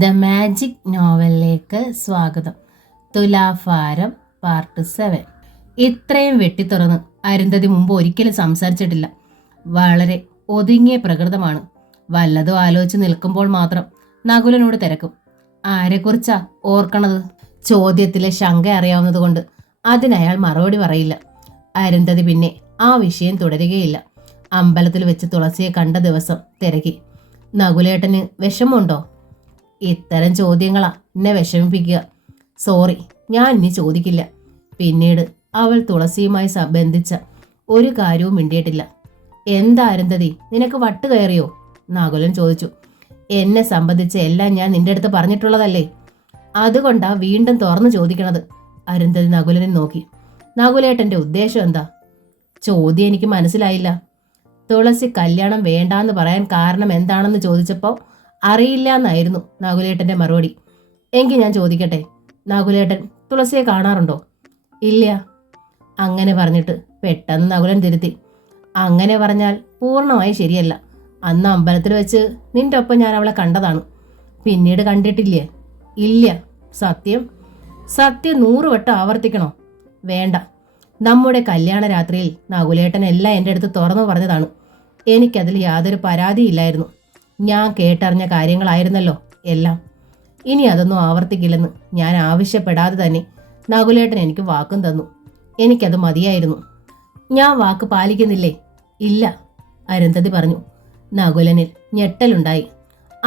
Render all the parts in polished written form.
The magic നോവലിലേക്ക് സ്വാഗതം. തുലാഭാരം part 7. ഇത്രയും വെട്ടിത്തുറന്ന് അരുന്ധതി മുമ്പ് ഒരിക്കലും സംസാരിച്ചിട്ടില്ല. വളരെ ഒതുങ്ങിയ പ്രകൃതമാണ്. വല്ലതും ആലോചിച്ച് നിൽക്കുമ്പോൾ മാത്രം നകുലനോട് തിരക്കും. ആരെക്കുറിച്ചാ ഓർക്കണത്? ചോദ്യത്തിലെ ശങ്ക അറിയാവുന്നതുകൊണ്ട് അതിനയാൾ മറുപടി പറയില്ല. അരുന്ധതി പിന്നെ ആ വിഷയം തുടരുകയില്ല. അമ്പലത്തിൽ വെച്ച് തുളസിയെ കണ്ട ദിവസം തിരക്കി. നകുലേട്ടന് വിഷമമുണ്ടോ? ഇത്തരം ചോദ്യങ്ങളാ എന്നെ വിഷമിപ്പിക്കുക. സോറി, ഞാൻ ഇനി ചോദിക്കില്ല. പിന്നീട് അവൾ തുളസിയുമായി ബന്ധിച്ച ഒരു കാര്യവും മിണ്ടിയിട്ടില്ല. എന്താ അരുന്ധതി, നിനക്ക് വട്ട് കയറിയോ? നകുലൻ ചോദിച്ചു. എന്നെ സംബന്ധിച്ച് എല്ലാം ഞാൻ നിന്റെ അടുത്ത് പറഞ്ഞിട്ടുള്ളതല്ലേ, അതുകൊണ്ടാ വീണ്ടും തുറന്നു ചോദിക്കണത്. അരുന്ധതി നകുലനെ നോക്കി. നകുലേട്ടന്റെ ഉദ്ദേശം എന്താ? ചോദ്യം എനിക്ക് മനസ്സിലായില്ല. തുളസി കല്യാണം വേണ്ടാന്ന് പറയാൻ കാരണം എന്താണെന്ന് ചോദിച്ചപ്പോൾ അറിയില്ല എന്നായിരുന്നു നകുലേട്ടന്റെ മറുപടി. എങ്കിൽ ഞാൻ ചോദിക്കട്ടെ, നകുലേട്ടൻ തുളസിയെ കാണാറുണ്ടോ? ഇല്ല. അങ്ങനെ പറഞ്ഞിട്ട് പെട്ടെന്ന് നകുലൻ തിരുത്തി. അങ്ങനെ പറഞ്ഞാൽ പൂർണ്ണമായി ശരിയല്ല. അന്ന് അമ്പലത്തിൽ വെച്ച് നിന്റെ ഒപ്പം ഞാൻ അവളെ കണ്ടതാണ്. പിന്നീട് കണ്ടിട്ടില്ലേ? ഇല്ല. സത്യം? സത്യം 100 വട്ടം ആവർത്തിക്കണോ? വേണ്ട. നമ്മുടെ കല്യാണ രാത്രിയിൽ നകുലേട്ടൻ എല്ലാം എൻ്റെ അടുത്ത് തുറന്നു പറഞ്ഞതാണ്. എനിക്കതിൽ യാതൊരു പരാതിയില്ലായിരുന്നു. ഞാൻ കേട്ടറിഞ്ഞ കാര്യങ്ങളായിരുന്നല്ലോ എല്ലാം. ഇനി അതൊന്നും ആവർത്തിക്കില്ലെന്ന് ഞാൻ ആവശ്യപ്പെടാതെ തന്നെ നകുലേട്ടൻ എനിക്ക് വാക്കും തന്നു. എനിക്കത് മതിയായിരുന്നു. ഞാൻ വാക്ക് പാലിക്കുന്നില്ലേ? ഇല്ല, അരുന്ധതി പറഞ്ഞു. നകുലനിൽ ഞെട്ടലുണ്ടായി.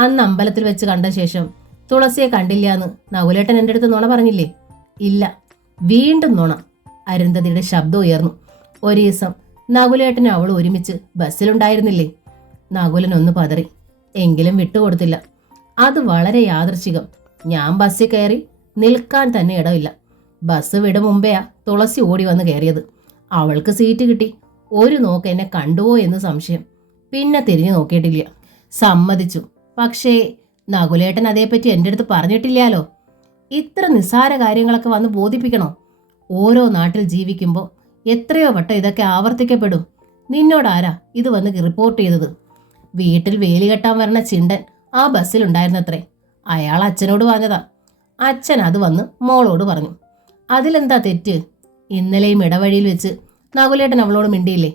അന്ന് അമ്പലത്തിൽ വെച്ച് കണ്ട ശേഷം തുളസിയെ കണ്ടില്ല എന്ന് നകുലേട്ടൻ എൻ്റെ അടുത്ത് നുണ പറഞ്ഞില്ലേ? ഇല്ല. വീണ്ടും നുണ. അരുന്ധതിയുടെ ശബ്ദം ഉയർന്നു. ഒരു ദിവസം നകുലേട്ടനും അവൾ ഒരുമിച്ച് ബസ്സിലുണ്ടായിരുന്നില്ലേ? നകുലൻ ഒന്ന് പതറി, എങ്കിലും വിട്ടുകൊടുത്തില്ല. അത് വളരെ യാദൃശ്ചികം. ഞാൻ ബസ്സിൽ കയറി നിൽക്കാൻ തന്നെ ഇടമില്ല. ബസ് വിടും മുമ്പെയാ തുളസി ഓടി വന്ന് കയറിയത്. അവൾക്ക് സീറ്റ് കിട്ടി. ഒരു നോക്ക് എന്നെ കണ്ടുവോ എന്ന് സംശയം. പിന്നെ തിരിഞ്ഞു നോക്കിയിട്ടില്ല. സമ്മതിച്ചു. പക്ഷേ നകുലേട്ടൻ അതേപ്പറ്റി എൻ്റെ അടുത്ത് പറഞ്ഞിട്ടില്ലാലോ. ഇത്ര നിസ്സാര കാര്യങ്ങളൊക്കെ വന്ന് ബോധിപ്പിക്കണോ? ഓരോ നാട്ടിൽ ജീവിക്കുമ്പോൾ എത്രയോ വട്ടം ഇതൊക്കെ ആവർത്തിക്കപ്പെടും. നിന്നോടാരാ ഇത് വന്ന് റിപ്പോർട്ട് ചെയ്തത്? വീട്ടിൽ വേലി കെട്ടാൻ വരണ ചിണ്ടൻ ആ ബസ്സിലുണ്ടായിരുന്നത്രേ. അയാൾ അച്ഛനോട് പറഞ്ഞതാ. അച്ഛൻ അത് വന്ന് മോളോട് പറഞ്ഞു. അതിലെന്താ തെറ്റ്? ഇന്നലെയും ഇടവഴിയിൽ വെച്ച് നകുലേട്ടൻ അവളോട് മിണ്ടിയില്ലേ?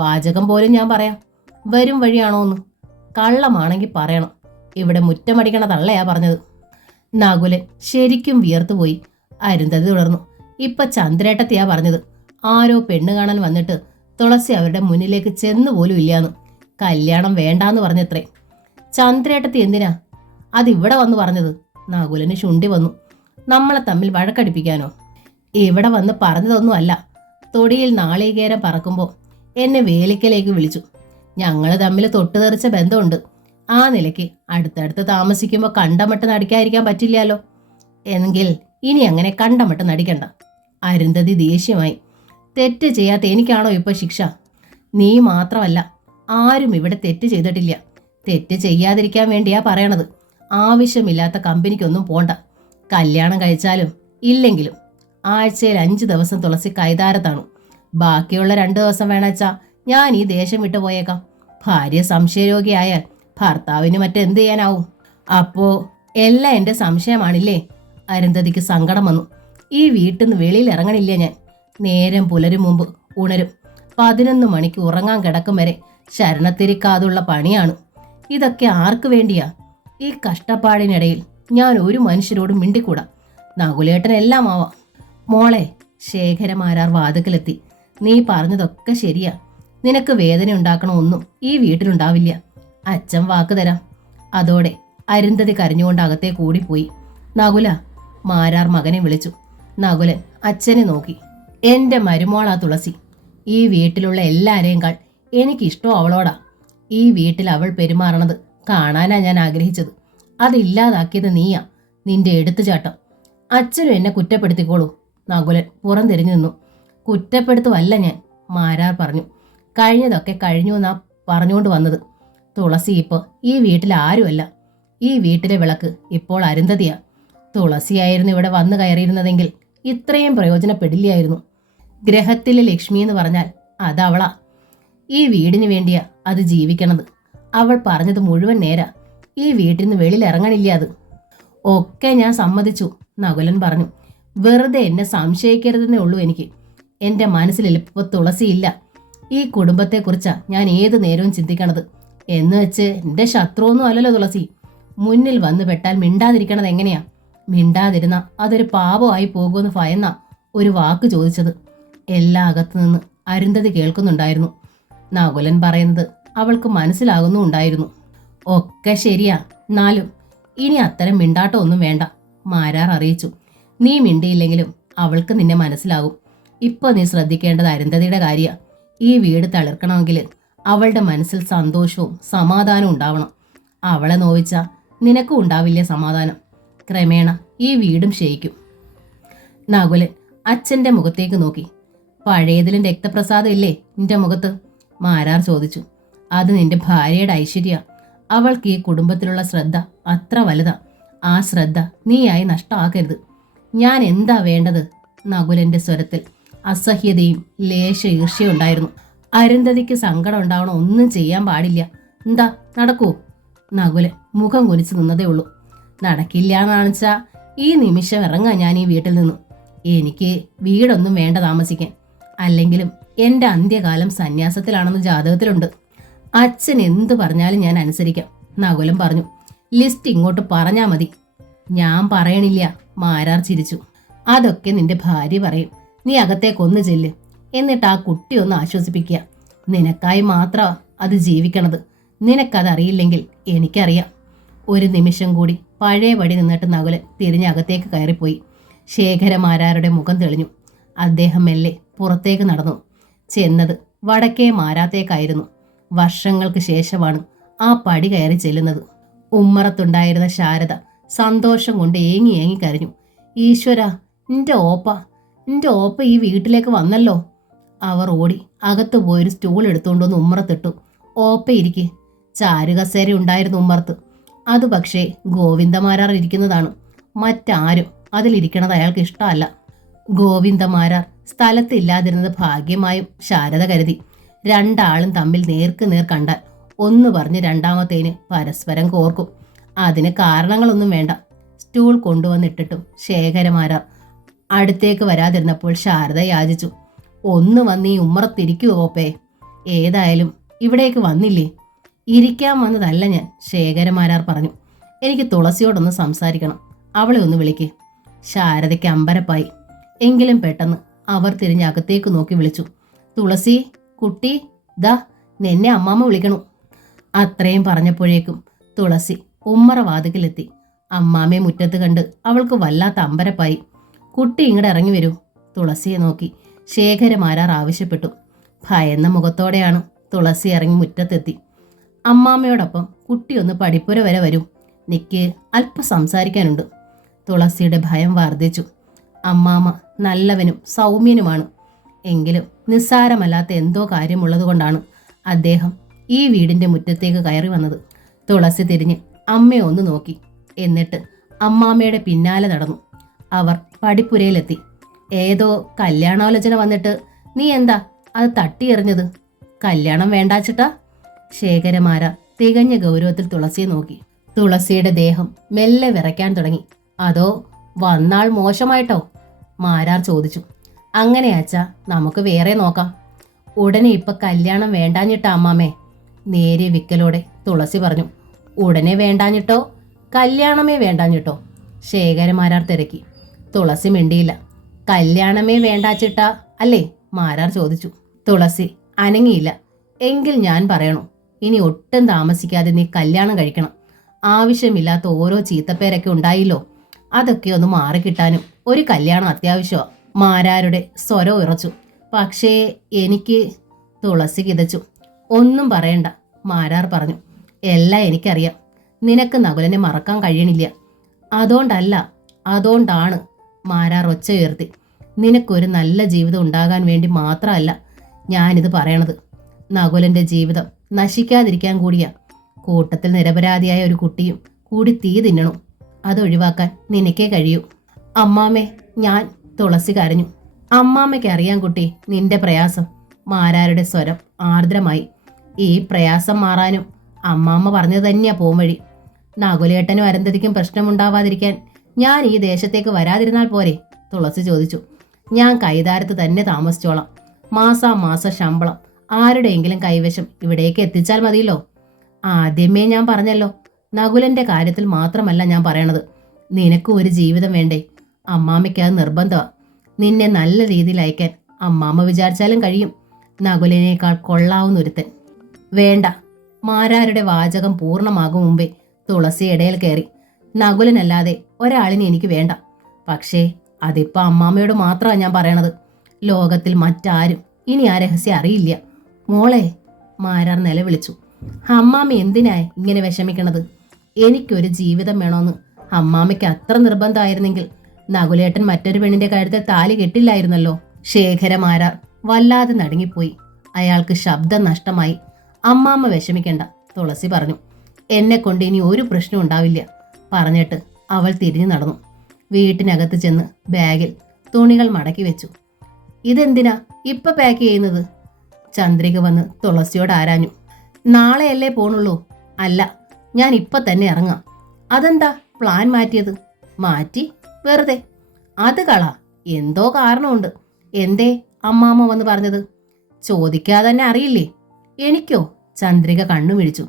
വാചകം പോലും ഞാൻ പറയാം. വരും വഴിയാണോന്ന്? കള്ളമാണെങ്കിൽ പറയണം. ഇവിടെ മുറ്റമടിക്കണ തള്ളയാ പറഞ്ഞത്. നകുലൻ ശരിക്കും വിയർത്തുപോയി. അരുന്ധതി തുടർന്നു. ഇപ്പൊ ചന്ദ്രേട്ടത്തെയാ പറഞ്ഞത്. ആരോ പെണ്ണ് കാണാൻ വന്നിട്ട് തുളസി അവരുടെ മുന്നിലേക്ക് ചെന്നുപോലും ഇല്ലാന്ന്. കല്യാണം വേണ്ടാന്ന് പറഞ്ഞത്രേ. ചന്ദ്രേട്ടത്തി എന്തിനാ അതിവിടെ വന്ന് പറഞ്ഞത്? നകുലന് ശുണ്ടി വന്നു. നമ്മളെ തമ്മിൽ വഴക്കടിപ്പിക്കാനോ? ഇവിടെ വന്ന് പറഞ്ഞതൊന്നും അല്ല. തൊടിയിൽ നാളികേരം പറക്കുമ്പോൾ എന്നെ വേലിക്കലേക്ക് വിളിച്ചു. ഞങ്ങൾ തമ്മിൽ തൊട്ടുതെറിച്ച ബന്ധമുണ്ട്. ആ നിലയ്ക്ക് അടുത്തടുത്ത് താമസിക്കുമ്പോൾ കണ്ടമട്ട് നടിക്കാതിരിക്കാൻ പറ്റില്ലല്ലോ. എങ്കിൽ ഇനി അങ്ങനെ കണ്ടമട്ട് നടിക്കണ്ട. അരുന്ധതി ദേഷ്യമായി. തെറ്റ് ചെയ്യാത്ത എനിക്കാണോ ഇപ്പൊ ശിക്ഷ? നീ മാത്രമല്ല, ആരും ഇവിടെ തെറ്റ് ചെയ്തിട്ടില്ല. തെറ്റ് ചെയ്യാതിരിക്കാൻ വേണ്ടിയാ പറയണത്. ആവശ്യമില്ലാത്ത കമ്പനിക്കൊന്നും പോണ്ട. കല്യാണം കഴിച്ചാലും ഇല്ലെങ്കിലും ആഴ്ചയിൽ 5 ദിവസം തുളസി കൈതാരത്താണ്. ബാക്കിയുള്ള 2 ദിവസം വേണച്ചാ ഞാൻ ഈ ദേശം വിട്ടു പോയേക്കാം. ഭാര്യ സംശയരോഗിയായാൽ ഭർത്താവിന് മറ്റെന്ത് ചെയ്യാനാവും? അപ്പോ എല്ലാം എൻ്റെ സംശയമാണില്ലേ? അരുന്ധതിക്ക് സങ്കടം വന്നു. ഈ വീട്ടിൽ നിന്ന് വെളിയിൽ ഇറങ്ങണില്ല ഞാൻ. നേരം പുലരും മുമ്പ് ഉണരും. 11 മണിക്ക് ഉറങ്ങാൻ കിടക്കും വരെ ശരണത്തിരിക്കാതുള്ള പണിയാണ്. ഇതൊക്കെ ആർക്ക് വേണ്ടിയാ? ഈ കഷ്ടപ്പാടിനിടയിൽ ഞാൻ ഒരു മനുഷ്യരോടും മിണ്ടിക്കൂടാ. നകുലേട്ടൻ എല്ലാം ആവാം. മോളെ, ശേഖരമാരാർ വാതുക്കലെത്തി. നീ പറഞ്ഞതൊക്കെ ശരിയാ. നിനക്ക് വേദന ഉണ്ടാക്കണ ഒന്നും ഈ വീട്ടിലുണ്ടാവില്ല. അച്ഛൻ വാക്ക് തരാം. അതോടെ അരുന്ധതി കരഞ്ഞുകൊണ്ട് അകത്തേ കൂടിപ്പോയി. നകുല, മാരാർ മകനെ വിളിച്ചു. നകുലൻ അച്ഛനെ നോക്കി. എന്റെ മരുമോളാ തുളസി. ഈ വീട്ടിലുള്ള എല്ലാരെയും എനിക്കിഷ്ടം അവളോടാ. ഈ വീട്ടിൽ അവൾ പെരുമാറണത് കാണാനാ ഞാൻ ആഗ്രഹിച്ചത്. അതില്ലാതാക്കിയത് നീയാ, നിന്റെ എടുത്തുചാട്ടം. അച്ഛനും എന്നെ കുറ്റപ്പെടുത്തിക്കോളൂ. നകുലൻ പുറംതിരിഞ്ഞു നിന്നു. കുറ്റപ്പെടുത്തുവല്ല ഞാൻ, മാരാർ പറഞ്ഞു. കഴിഞ്ഞതൊക്കെ കഴിഞ്ഞു എന്നാ പറഞ്ഞുകൊണ്ട് വന്നത്. തുളസി ഇപ്പോൾ ഈ വീട്ടിൽ ആരുമല്ല. ഈ വീട്ടിലെ വിളക്ക് ഇപ്പോൾ അരുന്ധതിയാ. തുളസിയായിരുന്നു ഇവിടെ വന്നു കയറിയിരുന്നതെങ്കിൽ ഇത്രയും പ്രയോജനപ്പെടില്ലായിരുന്നു. ഗ്രഹത്തിലെ ലക്ഷ്മി എന്ന് പറഞ്ഞാൽ അതവളാ. ഈ വീടിന് വേണ്ടിയാ അത് ജീവിക്കണത്. അവൾ പറഞ്ഞത് മുഴുവൻ നേരാ. ഈ വീട്ടിൽ നിന്ന് വെളിയിൽ ഇറങ്ങണില്ല അത്. ഒക്കെ ഞാൻ സമ്മതിച്ചു, നകുലൻ പറഞ്ഞു. വെറുതെ എന്നെ സംശയിക്കരുതെന്നേ ഉള്ളൂ എനിക്ക്. എൻ്റെ മനസ്സിൽ ഇപ്പോൾ തുളസിയില്ല. ഈ കുടുംബത്തെക്കുറിച്ചാ ഞാൻ ഏതു നേരവും ചിന്തിക്കണത്. എന്ന് വെച്ച് എൻ്റെ ശത്രുവൊന്നും അല്ലല്ലോ തുളസി. മുന്നിൽ വന്നു പെട്ടാൽ മിണ്ടാതിരിക്കണത് എങ്ങനെയാ? മിണ്ടാതിരുന്ന അതൊരു പാപമായി പോകുമെന്ന് ഭയന്ന ഒരു വാക്ക് ചോദിച്ചത്. എല്ലാ അകത്തു നിന്ന് അരുന്ധതി കേൾക്കുന്നുണ്ടായിരുന്നു. നകുലൻ പറയുന്നത് അവൾക്ക് മനസ്സിലാകുന്നുണ്ടായിരുന്നു. ഒക്കെ ശരിയാ, എന്നാലും ഇനി അത്തരം മിണ്ടാട്ടമൊന്നും വേണ്ട, മാരാർ അറിയിച്ചു. നീ മിണ്ടിയില്ലെങ്കിലും അവൾക്ക് നിന്നെ മനസ്സിലാകും. ഇപ്പൊ നീ ശ്രദ്ധിക്കേണ്ടത് അരുന്ധതിയുടെ കാര്യ. ഈ വീട് തളിർക്കണമെങ്കിൽ അവളുടെ മനസ്സിൽ സന്തോഷവും സമാധാനവും ഉണ്ടാവണം. അവളെ നോവിച്ച നിനക്കും ഉണ്ടാവില്ലേ സമാധാനം. ക്രമേണ ഈ വീടും ക്ഷയിക്കും. നകുലൻ അച്ഛൻ്റെ മുഖത്തേക്ക് നോക്കി. പഴയതിലും രക്തപ്രസാദം ഇല്ലേ നിന്റെ മുഖത്ത്? മാരാർ ചോദിച്ചു. അത് നിന്റെ ഭാര്യയുടെ ഐശ്വര്യ. അവൾക്ക് ഈ കുടുംബത്തിലുള്ള ശ്രദ്ധ അത്ര വലുതാ. ആ ശ്രദ്ധ നീയായി നഷ്ടമാക്കരുത്. ഞാൻ എന്താ വേണ്ടത്? നകുലന്റെ സ്വരത്തിൽ അസഹ്യതയും ലേശ ഈർഷ്യയുണ്ടായിരുന്നു. അരുന്ധതിക്ക് സങ്കടം ഉണ്ടാവണം, ഒന്നും ചെയ്യാൻ പാടില്ല. എന്താ നടക്കൂ? നകുലൻ മുഖം കുനിച്ച് നിന്നതേ ഉള്ളൂ. നടക്കില്ല എന്നാണെച്ചാ ഈ നിമിഷം ഇറങ്ങാൻ ഞാൻ ഈ വീട്ടിൽ നിന്നു. എനിക്ക് വീടൊന്നും വേണ്ട താമസിക്കാൻ. അല്ലെങ്കിലും എൻ്റെ അന്ത്യകാലം സന്യാസത്തിലാണെന്ന് ജാതകത്തിലുണ്ട്. അച്ഛൻ എന്തു പറഞ്ഞാലും ഞാൻ അനുസരിക്കാം, നകുലൻ പറഞ്ഞു. ലിസ്റ്റ് ഇങ്ങോട്ട് പറഞ്ഞാ മതി. ഞാൻ പറയണില്ല, മാരാർ ചിരിച്ചു. അതൊക്കെ നിന്റെ ഭാര്യ പറയും. നീ അകത്തേക്കൊന്ന് ചെല്ല്. എന്നിട്ട് ആ കുട്ടി ഒന്ന് ആശ്വസിപ്പിക്കുക. നിനക്കായി മാത്രമാ അത് ജീവിക്കണത്. നിനക്കതറിയില്ലെങ്കിൽ എനിക്കറിയാം. ഒരു നിമിഷം കൂടി പഴയപടി നിന്നിട്ട് നകുലൻ തിരിഞ്ഞകത്തേക്ക് കയറിപ്പോയി. ശേഖരമാരാരുടെ മുഖം തെളിഞ്ഞു. അദ്ദേഹം മെല്ലെ പുറത്തേക്ക് നടന്നു. ചെന്നത് വടക്കേ മാരാത്തേക്കായിരുന്നു. വർഷങ്ങൾക്ക് ശേഷമാണ് ആ പടി കയറി ചെല്ലുന്നത്. ഉമ്മറത്തുണ്ടായിരുന്ന ശാരദ സന്തോഷം കൊണ്ട് ഏങ്ങി ഏങ്ങി കരഞ്ഞു. ഈശ്വര, നിന്റെ ഓപ്പ ഈ വീട്ടിലേക്ക് വന്നല്ലോ. അവർ ഓടി അകത്ത് പോയൊരു സ്റ്റൂൾ എടുത്തുകൊണ്ടുവന്ന് ഉമ്മറത്തിട്ടു. ഓപ്പ ഇരിക്കെ. ചാരുകസേര ഉണ്ടായിരുന്നു ഉമ്മറത്ത്. അത് പക്ഷേ ഗോവിന്ദമാരാർ ഇരിക്കുന്നതാണ്. മറ്റാരും അതിലിരിക്കണത് അയാൾക്ക് ഇഷ്ടമല്ല. ഗോവിന്ദമാരാർ സ്ഥലത്തില്ലാതിരുന്നത് ഭാഗ്യമായും ശാരദ കരുതി. രണ്ടാളും തമ്മിൽ നേർക്ക് നേർ കണ്ടാൽ ഒന്ന് പറഞ്ഞ് രണ്ടാമത്തേന് പരസ്പരം കോർക്കും. അതിന് കാരണങ്ങളൊന്നും വേണ്ട. സ്റ്റൂൾ കൊണ്ടുവന്നിട്ടിട്ടും ശേഖരമാരാർ അടുത്തേക്ക് വരാതിരുന്നപ്പോൾ ശാരദ യാചിച്ചു. ഒന്ന് വന്ന് ഈ ഉമ്മറത്തിരിക്കുവോ ഓപ്പേ? ഏതായാലും ഇവിടേക്ക് വന്നില്ലേ? ഇരിക്കാൻ വന്നതല്ല ഞാൻ, ശേഖരമാരാർ പറഞ്ഞു. എനിക്ക് തുളസിയോടൊന്ന് സംസാരിക്കണം. അവളെ ഒന്ന് വിളിക്ക്. ശാരദയ്ക്ക് അമ്പരപ്പായി. എങ്കിലും പെട്ടെന്ന് അവർ തിരിഞ്ഞ് അകത്തേക്ക് നോക്കി വിളിച്ചു. തുളസി കുട്ടി, ദാ നിന്നെ അമ്മാമ്മ വിളിക്കണു. അത്രയും പറഞ്ഞപ്പോഴേക്കും തുളസി ഉമ്മറ വാതിക്കലെത്തി. അമ്മാമ്മയെ മുറ്റത്ത് കണ്ട് അവൾക്ക് വല്ലാത്ത അമ്പരപ്പായി. കുട്ടി ഇങ്ങോട്ട് ഇറങ്ങി വരൂ, തുളസിയെ നോക്കി ശേഖരമാരാർ ആവശ്യപ്പെട്ടു. ഭയന്ന മുഖത്തോടെയാണ് തുളസി ഇറങ്ങി മുറ്റത്തെത്തി. അമ്മാമ്മയോടൊപ്പം കുട്ടി ഒന്ന് പടിപ്പുര വരെ വരൂ, നിക്ക് അല്പം സംസാരിക്കാനുണ്ട്. തുളസിയുടെ ഭയം വർദ്ധിച്ചു. അമ്മാമ്മ നല്ലവനും സൗമ്യനുമാണ്. എങ്കിലും നിസ്സാരമല്ലാത്ത എന്തോ കാര്യമുള്ളതുകൊണ്ടാണ് അദ്ദേഹം ഈ വീടിന്റെ മുറ്റത്തേക്ക് കയറി വന്നത്. തുളസി തിരിഞ്ഞ് അമ്മയെ ഒന്ന് നോക്കി. എന്നിട്ട് അമ്മാമ്മയുടെ പിന്നാലെ നടന്നു. അവർ പടിപ്പുരയിലെത്തി. ഏതോ കല്യാണാലോചന വന്നിട്ട് നീ എന്താ അത് തട്ടിയെറിഞ്ഞത്? കല്യാണം വേണ്ടാച്ചിട്ടാ? ശേഖരമാരാർ തികഞ്ഞ ഗൗരവത്തിൽ തുളസിയെ നോക്കി. തുളസിയുടെ ദേഹം മെല്ലെ വിറയ്ക്കാൻ തുടങ്ങി. അതോ വന്നാൾ മോശമായിട്ടോ? മാരാർ ചോദിച്ചു. അങ്ങനെയാച്ചാ നമുക്ക് വേറെ നോക്കാം. ഉടനെ ഇപ്പൊ കല്യാണം വേണ്ടാഞ്ഞിട്ടാ അമ്മാമ്മേ? നേരിയ വിക്കലോടെ തുളസി പറഞ്ഞു. ഉടനെ വേണ്ടാഞ്ഞിട്ടോ കല്യാണമേ വേണ്ടാഞ്ഞിട്ടോ? ശേഖരമാരാർ തിരക്കി. തുളസി മിണ്ടിയില്ല. കല്യാണമേ വേണ്ടാച്ചിട്ടാ അല്ലേ? മാരാർ ചോദിച്ചു. തുളസി അനങ്ങിയില്ല. എങ്കിൽ ഞാൻ പറയണു, ഇനി ഒട്ടും താമസിക്കാതെ നീ കല്യാണം കഴിക്കണം. ആവശ്യമില്ലാത്ത ഓരോ ചീത്തപ്പേരൊക്കെ ഉണ്ടായില്ലോ, അതൊക്കെ ഒന്ന് മാറിക്കിട്ടാനും ഒരു കല്യാണം അത്യാവശ്യമാ. മാരാരുടെ സ്വരം ഉറച്ചു. പക്ഷേ എനിക്ക്, തുളസി കിതച്ചു. ഒന്നും പറയണ്ട, മാരാർ പറഞ്ഞു. എല്ലാം എനിക്കറിയാം. നിനക്ക് നകുലനെ മറക്കാൻ കഴിയണില്ല. അതുകൊണ്ടാണ്, മാരാർ ഒച്ച ഉയർത്തി. നിനക്കൊരു നല്ല ജീവിതം ഉണ്ടാകാൻ വേണ്ടി മാത്രമല്ല ഞാനിത് പറയണത്. നകുലന്റെ ജീവിതം നശിക്കാതിരിക്കാൻ കൂടിയാ. കൂട്ടത്തിൽ നിരപരാധിയായ ഒരു കുട്ടിയും കൂടി തീ തിന്നണു. അതൊഴിവാക്കാൻ നിനക്കേ കഴിയൂ. അമ്മാമ്മേ, ഞാൻ, തുളസി കരഞ്ഞു. അമ്മാമ്മയ്ക്ക് അറിയാം കുട്ടി നിന്റെ പ്രയാസം. മാരാരുടെ സ്വരം ആർദ്രമായി. ഈ പ്രയാസം മാറാനും അമ്മാമ്മ പറഞ്ഞത് തന്നെയാ പോംവഴി. നകുലേട്ടനും അരുന്ധതിക്കും പ്രശ്നമുണ്ടാവാതിരിക്കാൻ ഞാൻ ഈ ദേശത്തേക്ക് വരാതിരുന്നാൽ പോരെ? തുളസി ചോദിച്ചു. ഞാൻ കൈതാരത്ത് തന്നെ താമസിച്ചോളാം. മാസാമാസ ശമ്പളം ആരുടെയെങ്കിലും കൈവശം ഇവിടേക്ക് എത്തിച്ചാൽ മതിയല്ലോ. ആദ്യമേ ഞാൻ പറഞ്ഞല്ലോ, നകുലന്റെ കാര്യത്തിൽ മാത്രമല്ല ഞാൻ പറയണത്. നിനക്കും ഒരു ജീവിതം വേണ്ടേ? അമ്മാമ്മയ്ക്ക് അത് നിർബന്ധമാണ്. നിന്നെ നല്ല രീതിയിൽ അയക്കാൻ അമ്മാമ്മ വിചാരിച്ചാലും കഴിയും. നകുലിനേക്കാൾ കൊള്ളാവുന്നൊരുത്തൻ വേണ്ട. മാരാരുടെ വാചകം പൂർണ്ണമാകും മുമ്പേ തുളസി ഇടയിൽ കയറി. നകുലനല്ലാതെ ഒരാളിനെ എനിക്ക് വേണ്ട. പക്ഷേ അതിപ്പോ അമ്മാമ്മയോട് മാത്രമാണ് ഞാൻ പറയണത്. ലോകത്തിൽ മറ്റാരും ഇനി ആ രഹസ്യം അറിയില്ല. മോളെ, മാരാർ നിലവിളിച്ചു. അമ്മാമ്മ എന്തിനായി ഇങ്ങനെ വിഷമിക്കണത്? എനിക്കൊരു ജീവിതം വേണോന്ന് അമ്മാമ്മയ്ക്ക് അത്ര നിർബന്ധമായിരുന്നെങ്കിൽ നകുലേട്ടൻ മറ്റൊരു പെണ്ണിന്റെ കഴുത്തിൽ താലി കെട്ടില്ലായിരുന്നല്ലോ. ശേഖരമാരാർ വല്ലാതെ നടുങ്ങിപ്പോയി. അയാൾക്ക് ശബ്ദം നഷ്ടമായി. അമ്മാമ്മ വിഷമിക്കണ്ട, തുളസി പറഞ്ഞു. എന്നെ കൊണ്ട് ഇനി ഒരു പ്രശ്നം ഉണ്ടാവില്ല. പറഞ്ഞിട്ട് അവൾ തിരിഞ്ഞു നടന്നു. വീട്ടിനകത്ത് ചെന്ന് ബാഗിൽ തുണികൾ മടക്കി വെച്ചു. ഇതെന്തിനാ ഇപ്പൊ പാക്ക് ചെയ്യുന്നത്? ചന്ദ്രിക വന്ന് തുളസിയോട് ആരാഞ്ഞു. നാളെയല്ലേ പോണുള്ളൂ? അല്ല, ഞാൻ ഇപ്പൊ തന്നെ ഇറങ്ങാം. അതെന്താ പ്ലാൻ മാറ്റിയത്? മാറ്റി വെറുതെ. അത് കളാ, എന്തോ കാരണമുണ്ട്. എന്തേ അമ്മാമ്മ വന്ന് പറഞ്ഞത്? ചോദിക്കാതെ തന്നെ അറിയില്ലേ? എനിക്കോ? ചന്ദ്രിക കണ്ണു മിഴിച്ചു.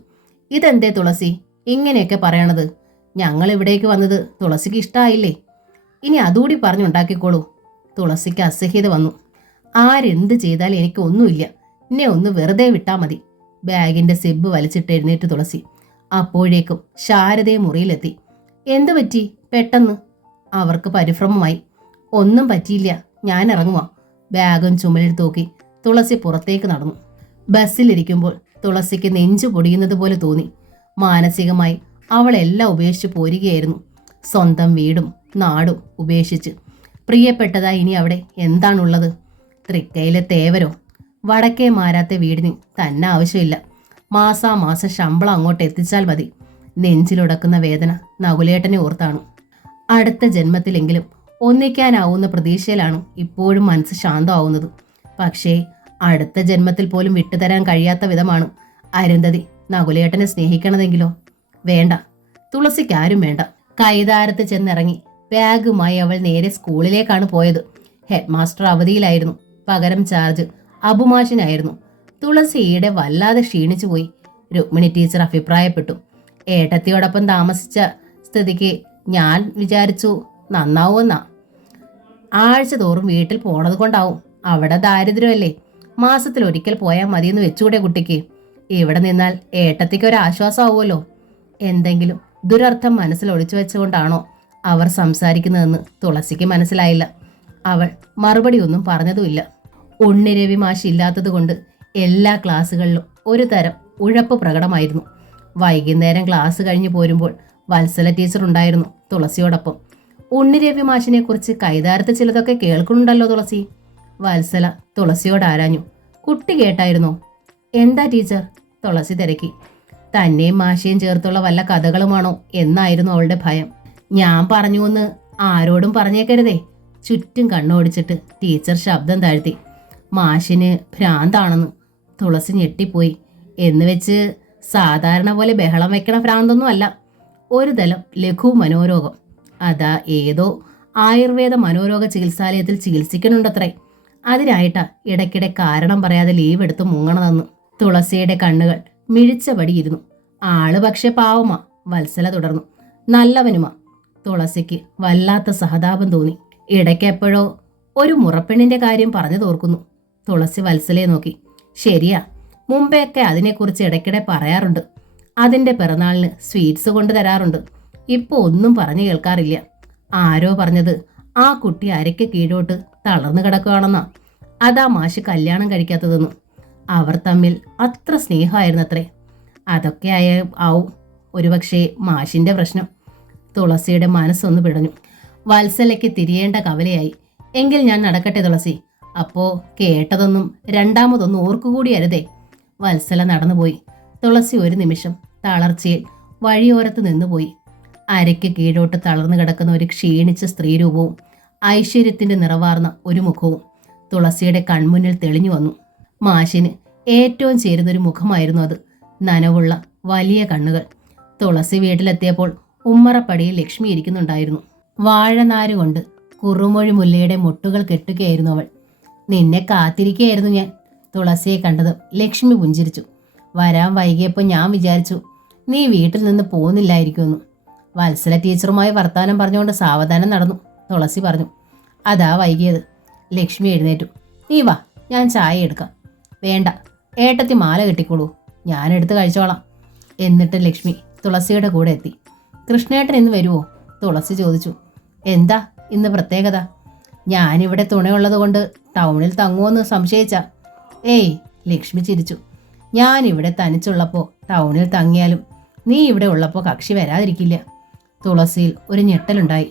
ഇതെന്തേ തുളസി ഇങ്ങനെയൊക്കെ പറയണത്? ഞങ്ങൾ ഇവിടേക്ക് വന്നത് തുളസിക്ക് ഇഷ്ടമായില്ലേ? ഇനി അതുകൂടി പറഞ്ഞുണ്ടാക്കിക്കോളൂ. തുളസിക്ക് അസഹ്യത വന്നു. ആരെന്ത് ചെയ്താലും എനിക്കൊന്നുമില്ല. എന്നെ ഒന്ന് വെറുതെ വിട്ടാൽ മതി. ബാഗിന്റെ സിബ് വലിച്ചിട്ട് എഴുന്നേറ്റ് തുളസി. അപ്പോഴേക്കും ശാരദയെ മുറിയിലെത്തി. എന്തു പറ്റി പെട്ടെന്ന്? അവർക്ക് പരിഭ്രമമായി. ഒന്നും പറ്റിയില്ല, ഞാൻ ഇറങ്ങുവാ. ബാഗും ചുമലിൽ തൂക്കി തുളസി പുറത്തേക്ക് നടന്നു. ബസ്സിലിരിക്കുമ്പോൾ തുളസിക്ക് നെഞ്ചു പൊടിയുന്നത് പോലെ തോന്നി. മാനസികമായി അവളെല്ലാം ഉപേക്ഷിച്ച് പോരുകയായിരുന്നു. സ്വന്തം വീടും നാടും ഉപേക്ഷിച്ച്. പ്രിയപ്പെട്ടതായി ഇനി അവിടെ എന്താണുള്ളത്? തൃക്കയിലെ തേവരോ? വടക്കേ മാരാത്തെ വീടിന് തന്നെ ആവശ്യമില്ല. മാസാമാസം ശമ്പളം അങ്ങോട്ട് എത്തിച്ചാൽ മതി. നെഞ്ചിലുടക്കുന്ന വേദന നകുലേട്ടനെ ഓർത്താണ്. അടുത്ത ജന്മത്തിലെങ്കിലും ഒന്നിക്കാനാവുന്ന പ്രതീക്ഷയിലാണ് ഇപ്പോഴും മനസ്സ് ശാന്തമാവുന്നത്. പക്ഷേ അടുത്ത ജന്മത്തിൽ പോലും വിട്ടുതരാൻ കഴിയാത്ത വിധമാണ് അരുന്ധതി നകുലേട്ടനെ സ്നേഹിക്കണതെങ്കിലോ? വേണ്ട, തുളസിക്കാരും വേണ്ട. കൈതാരത്ത് ചെന്നിറങ്ങി ബാഗുമായി അവൾ നേരെ സ്കൂളിലേക്കാണ് പോയത്. ഹെഡ് മാസ്റ്റർ അവധിയിലായിരുന്നു. പകരം ചാർജ് അബുമാഷിനായിരുന്നു. തുളസിയുടെ വല്ലാതെ ക്ഷീണിച്ചു പോയി. രുക്മിണി ടീച്ചർ അഭിപ്രായപ്പെട്ടു. ഏട്ടത്തിയോടൊപ്പം താമസിച്ച സ്ഥിതിക്ക് ഞാൻ വിചാരിച്ചു നന്നാവുമെന്നാ. ആഴ്ച തോറും വീട്ടിൽ പോണത് കൊണ്ടാവും. അവിടെ ദാരിദ്ര്യമല്ലേ. മാസത്തിലൊരിക്കൽ പോയാൽ മതിയെന്ന് വെച്ചുകൂടെ കുട്ടിക്ക്? ഇവിടെ നിന്നാൽ ഏട്ടത്തിക്ക് ഒരു ആശ്വാസമാവുമല്ലോ. എന്തെങ്കിലും ദുരർത്ഥം മനസ്സിൽ ഒളിച്ചു വെച്ചുകൊണ്ടാണോ അവർ സംസാരിക്കുന്നതെന്ന് തുളസിക്ക് മനസ്സിലായില്ല. അവൾ മറുപടി ഒന്നും പറഞ്ഞതുമില്ല. ഉണ്ണിരവി മാഷ് ഇല്ലാത്തത് കൊണ്ട് എല്ലാ ക്ലാസ്സുകളിലും ഒരു തരം ഉഴപ്പ് പ്രകടമായിരുന്നു. വൈകുന്നേരം ക്ലാസ് കഴിഞ്ഞ് പോരുമ്പോൾ വത്സല ടീച്ചർ ഉണ്ടായിരുന്നു തുളസിയോടൊപ്പം. ഉണ്ണിരവി മാഷിനെ കുറിച്ച് കൈതാരത്ത് ചിലതൊക്കെ കേൾക്കുന്നുണ്ടല്ലോ തുളസി. വത്സല തുളസിയോട് ആരാഞ്ഞു. കുട്ടി കേട്ടായിരുന്നോ? എന്താ ടീച്ചർ? തുളസി തിരക്കി. തന്നെയും മാഷയും ചേർത്തുള്ള വല്ല കഥകളുമാണോ എന്നായിരുന്നു അവളുടെ ഭയം. ഞാൻ പറഞ്ഞുവെന്ന് ആരോടും പറഞ്ഞേക്കരുതേ. ചുറ്റും കണ്ണോടിച്ചിട്ട് ടീച്ചർ ശബ്ദം താഴ്ത്തി. മാഷിന് ഭ്രാന്താണെന്ന്. തുളസി ഞെട്ടിപ്പോയി. എന്ന് വെച്ച് സാധാരണ പോലെ ബഹളം വെക്കണ ഭ്രാന്തൊന്നും അല്ല. ഒരു തലം ലഘു മനോരോഗം. അതാ ഏതോ ആയുർവേദ മനോരോഗ ചികിത്സാലയത്തിൽ ചികിത്സിക്കണുണ്ടത്രേ. അതിനായിട്ടാ ഇടയ്ക്കിടെ കാരണം പറയാതെ ലീവ് എടുത്ത് മുങ്ങണതെന്ന്. തുളസിയുടെ കണ്ണുകൾ മിഴിച്ചപടിയിരുന്നു. ആള് പക്ഷെ പാവമാ. വത്സല തുടർന്നു. നല്ലവനുമാ. തുളസിക്ക് വല്ലാത്ത സഹതാപം തോന്നി. ഇടയ്ക്ക് എപ്പോഴോ ഒരു മുറപ്പെണ്ണിന്റെ കാര്യം പറഞ്ഞു തോർക്കുന്നു. തുളസി വത്സലയെ നോക്കി. ശരിയാ, മുമ്പെയൊക്കെ അതിനെക്കുറിച്ച് ഇടയ്ക്കിടെ പറയാറുണ്ട്. അതിന്റെ പിറന്നാളിന് സ്വീറ്റ്സ് കൊണ്ട് തരാറുണ്ട്. ഇപ്പൊ ഒന്നും പറഞ്ഞു കേൾക്കാറില്ല. ആരോ പറഞ്ഞത് ആ കുട്ടി അരയ്ക്ക് കീഴോട്ട് തളർന്നു കിടക്കുകയാണെന്നാ. അതാ മാഷ് കല്യാണം കഴിക്കാത്തതെന്ന്. അവർ തമ്മിൽ അത്ര സ്നേഹമായിരുന്നത്രേ. അതൊക്കെ ആവും ഒരുപക്ഷെ മാഷിന്റെ പ്രശ്നം. തുളസിയുടെ മനസ്സൊന്ന് പിടഞ്ഞു. വത്സലയ്ക്ക് തിരിയേണ്ട കവലയായി. എങ്കിൽ ഞാൻ നടക്കട്ടെ തുളസി. അപ്പോ കേട്ടതൊന്നും രണ്ടാമതൊന്നും ഓർക്കുകൂടി അരുതേ. വത്സല നടന്നുപോയി. തുളസി ഒരു നിമിഷം തളർച്ചയിൽ വഴിയോരത്ത് നിന്നുപോയി. അരയ്ക്ക് കീഴോട്ട് തളർന്നു കിടക്കുന്ന ഒരു ക്ഷീണിച്ച സ്ത്രീരൂപവും ഐശ്വര്യത്തിന്റെ നിറവാർന്ന ഒരു മുഖവും തുളസിയുടെ കൺമുന്നിൽ തെളിഞ്ഞു വന്നു. മാഷിന് ഏറ്റവും ചേരുന്നൊരു മുഖമായിരുന്നു അത്. നനവുള്ള വലിയ കണ്ണുകൾ. തുളസി വീട്ടിലെത്തിയപ്പോൾ ഉമ്മറപ്പടിയിൽ ലക്ഷ്മി ഇരിക്കുന്നുണ്ടായിരുന്നു. വാഴനാര് കൊണ്ട് കുറുമൊഴി മുല്ലയുടെ മുട്ടുകൾ കെട്ടുകയായിരുന്നു അവൾ. നിന്നെ കാത്തിരിക്കുകയായിരുന്നു ഞാൻ. തുളസിയെ കണ്ടതും ലക്ഷ്മി പുഞ്ചിരിച്ചു. വരാൻ വൈകിയപ്പോൾ ഞാൻ വിചാരിച്ചു നീ വീട്ടിൽ നിന്ന് പോകുന്നില്ലായിരിക്കുമെന്ന്. വത്സല ടീച്ചറുമായി വർത്താനം പറഞ്ഞുകൊണ്ട് സാവധാനം നടന്നു. തുളസി പറഞ്ഞു. അതാ വൈകിയത്. ലക്ഷ്മി എഴുന്നേറ്റു. നീ വാ, ഞാൻ ചായ എടുക്കാം. വേണ്ട, ഏട്ടത്തി മാല കെട്ടിക്കോളൂ, ഞാൻ എടുത്ത് കഴിച്ചോളാം. എന്നിട്ട് ലക്ഷ്മി തുളസിയുടെ കൂടെ എത്തി. കൃഷ്ണേട്ടൻ ഇന്ന് വരുമോ? തുളസി ചോദിച്ചു. എന്താ ഇന്ന് പ്രത്യേകത? ഞാനിവിടെ തുണയുള്ളത് കൊണ്ട് ടൗണിൽ തങ്ങുമെന്ന് സംശയിച്ച? ഏയ്, ലക്ഷ്മി ചിരിച്ചു. ഞാനിവിടെ തനിച്ചുള്ളപ്പോൾ ടൗണിൽ തങ്ങിയാലും നീ ഇവിടെ ഉള്ളപ്പോൾ കക്ഷി വരാതിരിക്കില്ല. തുളസിയിൽ ഒരു ഞെട്ടലുണ്ടായി.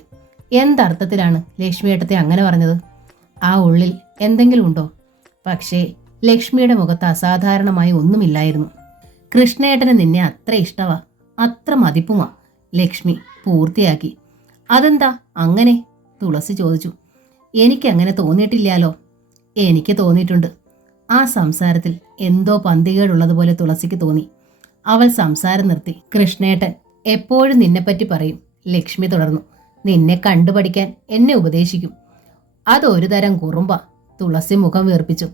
എന്തർത്ഥത്തിലാണ് ലക്ഷ്മിയേട്ടത്തെ അങ്ങനെ പറഞ്ഞത്? ആ ഉള്ളിൽ എന്തെങ്കിലും ഉണ്ടോ? പക്ഷേ ലക്ഷ്മിയുടെ മുഖത്ത് അസാധാരണമായി ഒന്നുമില്ലായിരുന്നു. കൃഷ്ണേട്ടന് നിന്നെ അത്ര ഇഷ്ടമാ, അത്ര മതിപ്പുമാ. ലക്ഷ്മി പൂർത്തിയാക്കി. അതെന്താ അങ്ങനെ? തുളസി ചോദിച്ചു. എനിക്കങ്ങനെ തോന്നിയിട്ടില്ലാലോ. എനിക്ക് തോന്നിയിട്ടുണ്ട്. ആ സംസാരത്തിൽ എന്തോ പന്തികേടുള്ളതുപോലെ തുളസിക്ക് തോന്നി. അവൾ സംസാരം നിർത്തി. കൃഷ്ണേട്ടൻ എപ്പോഴും നിന്നെപ്പറ്റി പറയും. ലക്ഷ്മി തുടർന്നു. നിന്നെ കണ്ടുപഠിക്കാൻ എന്നെ ഉപദേശിക്കും. അതൊരു തരം കുറുമ്പ. തുളസി മുഖം വീർപ്പിച്ചു.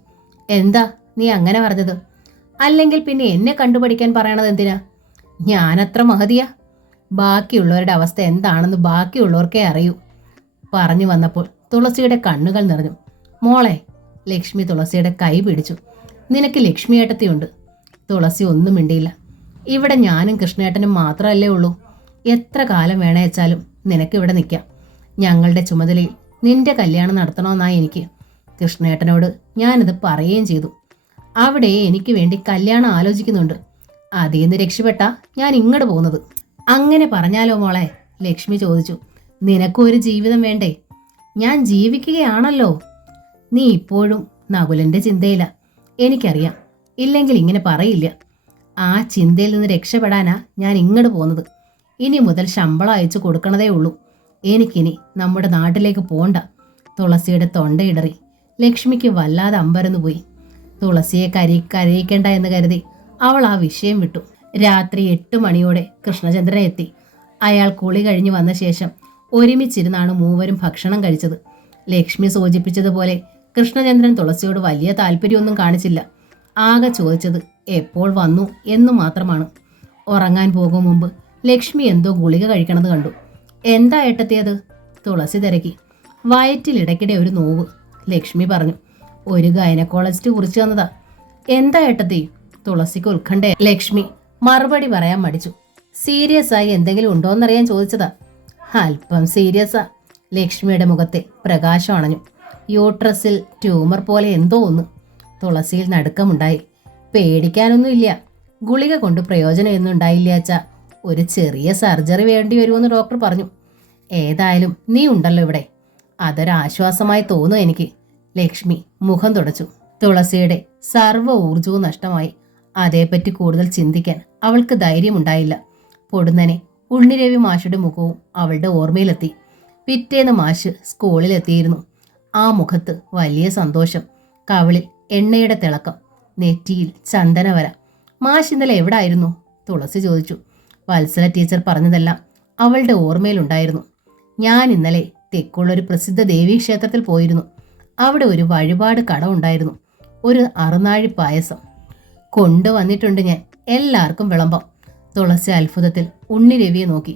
എന്താ നീ അങ്ങനെ പറഞ്ഞത്? അല്ലെങ്കിൽ പിന്നെ എന്നെ കണ്ടുപഠിക്കാൻ പറയണത് എന്തിനാ? ഞാനത്ര മഹതിയാ? ബാക്കിയുള്ളവരുടെ അവസ്ഥ എന്താണെന്ന് ബാക്കിയുള്ളവർക്കേ അറിയൂ. പറഞ്ഞു വന്നപ്പോൾ തുളസിയുടെ കണ്ണുകൾ നിറഞ്ഞു. മോളെ, ലക്ഷ്മി തുളസിയുടെ കൈ പിടിച്ചു. നിനക്ക് ലക്ഷ്മിയേട്ടത്തിയുണ്ട്. തുളസി ഒന്നും മിണ്ടിയില്ല. ഇവിടെ ഞാനും കൃഷ്ണേട്ടനും മാത്രമല്ലേ ഉള്ളൂ. എത്ര കാലം വേണേച്ചാലും നിനക്കിവിടെ നിൽക്കാം. ഞങ്ങളുടെ ചുമതലയിൽ നിന്റെ കല്യാണം നടത്തണമെന്നാ എനിക്ക്. കൃഷ്ണേട്ടനോട് ഞാനിത് പറയുകയും ചെയ്തു. അവിടെ എനിക്ക് വേണ്ടി കല്യാണം ആലോചിക്കുന്നുണ്ട്. അതിൽ നിന്ന് രക്ഷപ്പെട്ടാ ഞാൻ ഇങ്ങോട്ട് പോകുന്നത്. അങ്ങനെ പറഞ്ഞാലോ മോളെ? ലക്ഷ്മി ചോദിച്ചു. നിനക്കൊരു ജീവിതം വേണ്ടേ? ഞാൻ ജീവിക്കുകയാണല്ലോ. നീ ഇപ്പോഴും നകുലന്റെ ചിന്തയില്ല, എനിക്കറിയാം. ഇല്ലെങ്കിൽ ഇങ്ങനെ പറയില്ല. ആ ചിന്തയിൽ നിന്ന് രക്ഷപ്പെടാനാ ഞാൻ ഇങ്ങോട്ട് പോകുന്നത്. ഇനി മുതൽ ശമ്പളം അയച്ചു കൊടുക്കണതേ ഉള്ളൂ. എനിക്കിനി നമ്മുടെ നാട്ടിലേക്ക് പോണ്ട. തുളസിയുടെ തൊണ്ടയിടറി. ലക്ഷ്മിക്ക് വല്ലാതെ അമ്പരന്നു പോയി. തുളസിയെ കരയിക്കേണ്ട എന്ന് കരുതി അവൾ ആ വിഷയം വിട്ടു. രാത്രി 8 മണിയോടെ കൃഷ്ണചന്ദ്രൻ എത്തി. അയാൾ കുളി കഴിഞ്ഞു വന്ന ശേഷം ഒരുമിച്ചിരുന്നാണ് മൂവരും ഭക്ഷണം കഴിച്ചത്. ലക്ഷ്മി സൂചിപ്പിച്ചതുപോലെ കൃഷ്ണചന്ദ്രൻ തുളസിയോട് വലിയ താല്പര്യമൊന്നും കാണിച്ചില്ല. ആകെ ചോദിച്ചത് എപ്പോൾ വന്നു എന്നു മാത്രമാണ്. ഉറങ്ങാൻ പോകും മുമ്പ് ലക്ഷ്മി എന്തോ ഗുളിക കഴിക്കണത് കണ്ടു. എന്താ ഏട്ടത്തിയത്? തുളസി തിരക്കി. വയറ്റിൽ ഇടയ്ക്കിടെ ഒരു നോവ്. ലക്ഷ്മി പറഞ്ഞു. ഒരു ഗൈനക്കോളജിസ്റ്റ് കുറിച്ച് തന്നതാ. എന്താ ഏട്ടത്തി? തുളസിക്ക് ഉത്കണ്ഠ. ലക്ഷ്മി മറുപടി പറയാൻ മടിച്ചു. സീരിയസ് ആയി എന്തെങ്കിലും ഉണ്ടോന്നറിയാൻ ചോദിച്ചതാ. അല്പം സീരിയസാ. ലക്ഷ്മിയുടെ മുഖത്തെ പ്രകാശം അണഞ്ഞു. യൂട്രസിൽ ട്യൂമർ പോലെ എന്തോ ഒന്ന്. തുളസിയിൽ നടുക്കമുണ്ടായി. പേടിക്കാനൊന്നുമില്ല. ഗുളിക കൊണ്ട് പ്രയോജനമൊന്നും ഉണ്ടായില്ല അച്ഛാ. ഒരു ചെറിയ സർജറി വേണ്ടി വരുമെന്ന് ഡോക്ടർ പറഞ്ഞു. ഏതായാലും നീ ഉണ്ടല്ലോ ഇവിടെ, അതൊരാശ്വാസമായി തോന്നും എനിക്ക്. ലക്ഷ്മി മുഖം തുടച്ചു. തുളസിയുടെ സർവ്വ ഊർജവും നഷ്ടമായി. അതേപ്പറ്റി കൂടുതൽ ചിന്തിക്കാൻ അവൾക്ക് ധൈര്യമുണ്ടായില്ല. പൊടുന്നനെ ഉണ്ണിരവി മാഷുടെ മുഖവും അവളുടെ ഓർമ്മയിലെത്തി. പിറ്റേന്ന് മാഷ് സ്കൂളിലെത്തിയിരുന്നു. ആ മുഖത്ത് വലിയ സന്തോഷം. കവിളിൽ എണ്ണയുടെ തിളക്കം, നെറ്റിയിൽ ചന്ദനവര. മാഷ് ഇന്നലെ എവിടായിരുന്നു? തുളസി ചോദിച്ചു. വത്സല ടീച്ചർ പറഞ്ഞതെല്ലാം അവളുടെ ഓർമ്മയിലുണ്ടായിരുന്നു. ഞാൻ ഇന്നലെ തെക്കുള്ളൊരു പ്രസിദ്ധ ദേവീക്ഷേത്രത്തിൽ പോയിരുന്നു. അവിടെ ഒരു വഴിപാട് കട ഉണ്ടായിരുന്നു. ഒരു അറുനാഴി പായസം കൊണ്ടുവന്നിട്ടുണ്ട് ഞാൻ. എല്ലാവർക്കും വിളമ്പാം. തുളസി അത്ഭുതത്തിൽ ഉണ്ണിരവിയെ നോക്കി.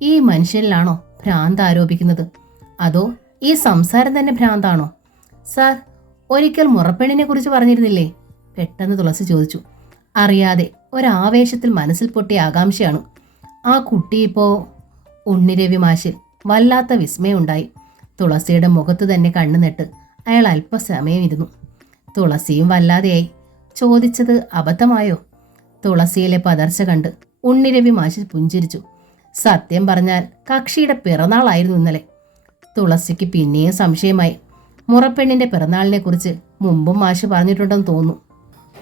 ഈ മനുഷ്യനിലാണോ ഭ്രാന്ത് ആരോപിക്കുന്നത്? അതോ ഈ സംസാരം തന്നെ ഭ്രാന്താണോ? സാർ, ഒരിക്കൽ മുറപ്പെണ്ണിനെ കുറിച്ച് പറഞ്ഞിരുന്നില്ലേ? പെട്ടെന്ന് തുളസി ചോദിച്ചു. അറിയാതെ ഒരാവേശത്തിൽ മനസ്സിൽ പൊട്ടിയ ആകാംക്ഷയാണ്. ആ കുട്ടി ഇപ്പോ? ഉണ്ണിരവി മാഷിൽ വല്ലാത്ത വിസ്മയമുണ്ടായി. തുളസിയുടെ മുഖത്ത് തന്നെ കണ്ണുനെട്ട് അയാൾ അല്പസമയം ഇരുന്നു. തുളസിയും വല്ലാതെയായി. ചോദിച്ചത് അബദ്ധമായോ? തുളസിയിലെ പതർച്ച കണ്ട് ഉണ്ണിരവി മാഷ് പുഞ്ചിരിച്ചു. സത്യം പറഞ്ഞാൽ കക്ഷിയുടെ പിറന്നാളായിരുന്നു ഇന്നലെ. തുളസിക്ക് പിന്നെയും സംശയമായി. മുറപ്പെണ്ണിന്റെ പിറന്നാളിനെ കുറിച്ച് മുമ്പും മാഷ് പറഞ്ഞിട്ടുണ്ടെന്ന് തോന്നുന്നു.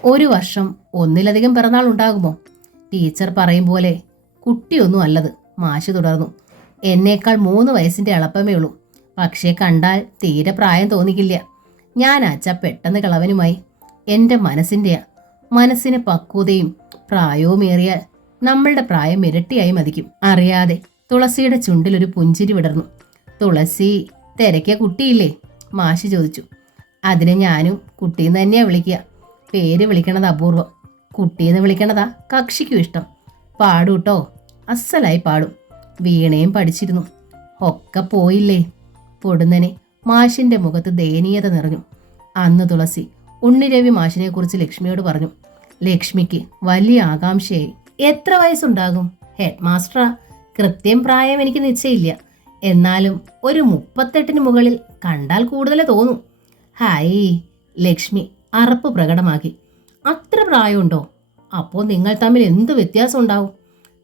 ഒരു വർഷം ഒന്നിലധികം പിറന്നാൾ ഉണ്ടാകുമോ? ടീച്ചർ പറയും പോലെ കുട്ടിയൊന്നും അല്ലത്. മാഷ് തുടർന്നു. എന്നേക്കാൾ 3 വയസ്സിന്റെ എളുപ്പമേ ഉള്ളൂ. പക്ഷേ കണ്ടാൽ തീരെ പ്രായം തോന്നിക്കില്ല. ഞാൻ അച്ഛ പെട്ടെന്ന് കിളവനുമായി. എൻ്റെ മനസ്സിൻ്റെയാ. മനസ്സിന് പക്വതയും പ്രായവുമേറിയാൽ നമ്മളുടെ പ്രായം ഇരട്ടിയായി മതിക്കും. അറിയാതെ തുളസിയുടെ ചുണ്ടിൽ ഒരു പുഞ്ചിരി വിടർന്നു. തുളസി, തിരക്കിയ കുട്ടിയില്ലേ? മാഷി ചോദിച്ചു. അതിനെ ഞാനും കുട്ടിയെന്ന് തന്നെയാ വിളിക്കുക. പേര് വിളിക്കണത് അപൂർവം. കുട്ടിയെന്ന് വിളിക്കണതാ കക്ഷിക്കും ഇഷ്ടം. പാടൂട്ടോ, അസ്സലായി പാടും. വീണയും പഠിച്ചിരുന്നു. ഒക്കെ പോയില്ലേ? പൊടുന്നനെ മാഷിന്റെ മുഖത്ത് ദയനീയത നിറഞ്ഞു. അന്ന് തുളസി ഉണ്ണിരവി മാഷിനെ കുറിച്ച് ലക്ഷ്മിയോട് പറഞ്ഞു. ലക്ഷ്മിക്ക് വലിയ ആകാംക്ഷയായി. എത്ര വയസ്സുണ്ടാകും? ഹെഡ് മാസ്റ്ററാ. കൃത്യം പ്രായം എനിക്ക് നിശ്ചയില്ല. എന്നാലും ഒരു 38 മുകളിൽ, കണ്ടാൽ കൂടുതലേ തോന്നും. ഹായ്, ലക്ഷ്മി അറപ്പ് പ്രകടമാക്കി. അത്ര പ്രായമുണ്ടോ? അപ്പോൾ നിങ്ങൾ തമ്മിൽ എന്ത് വ്യത്യാസം ഉണ്ടാവും?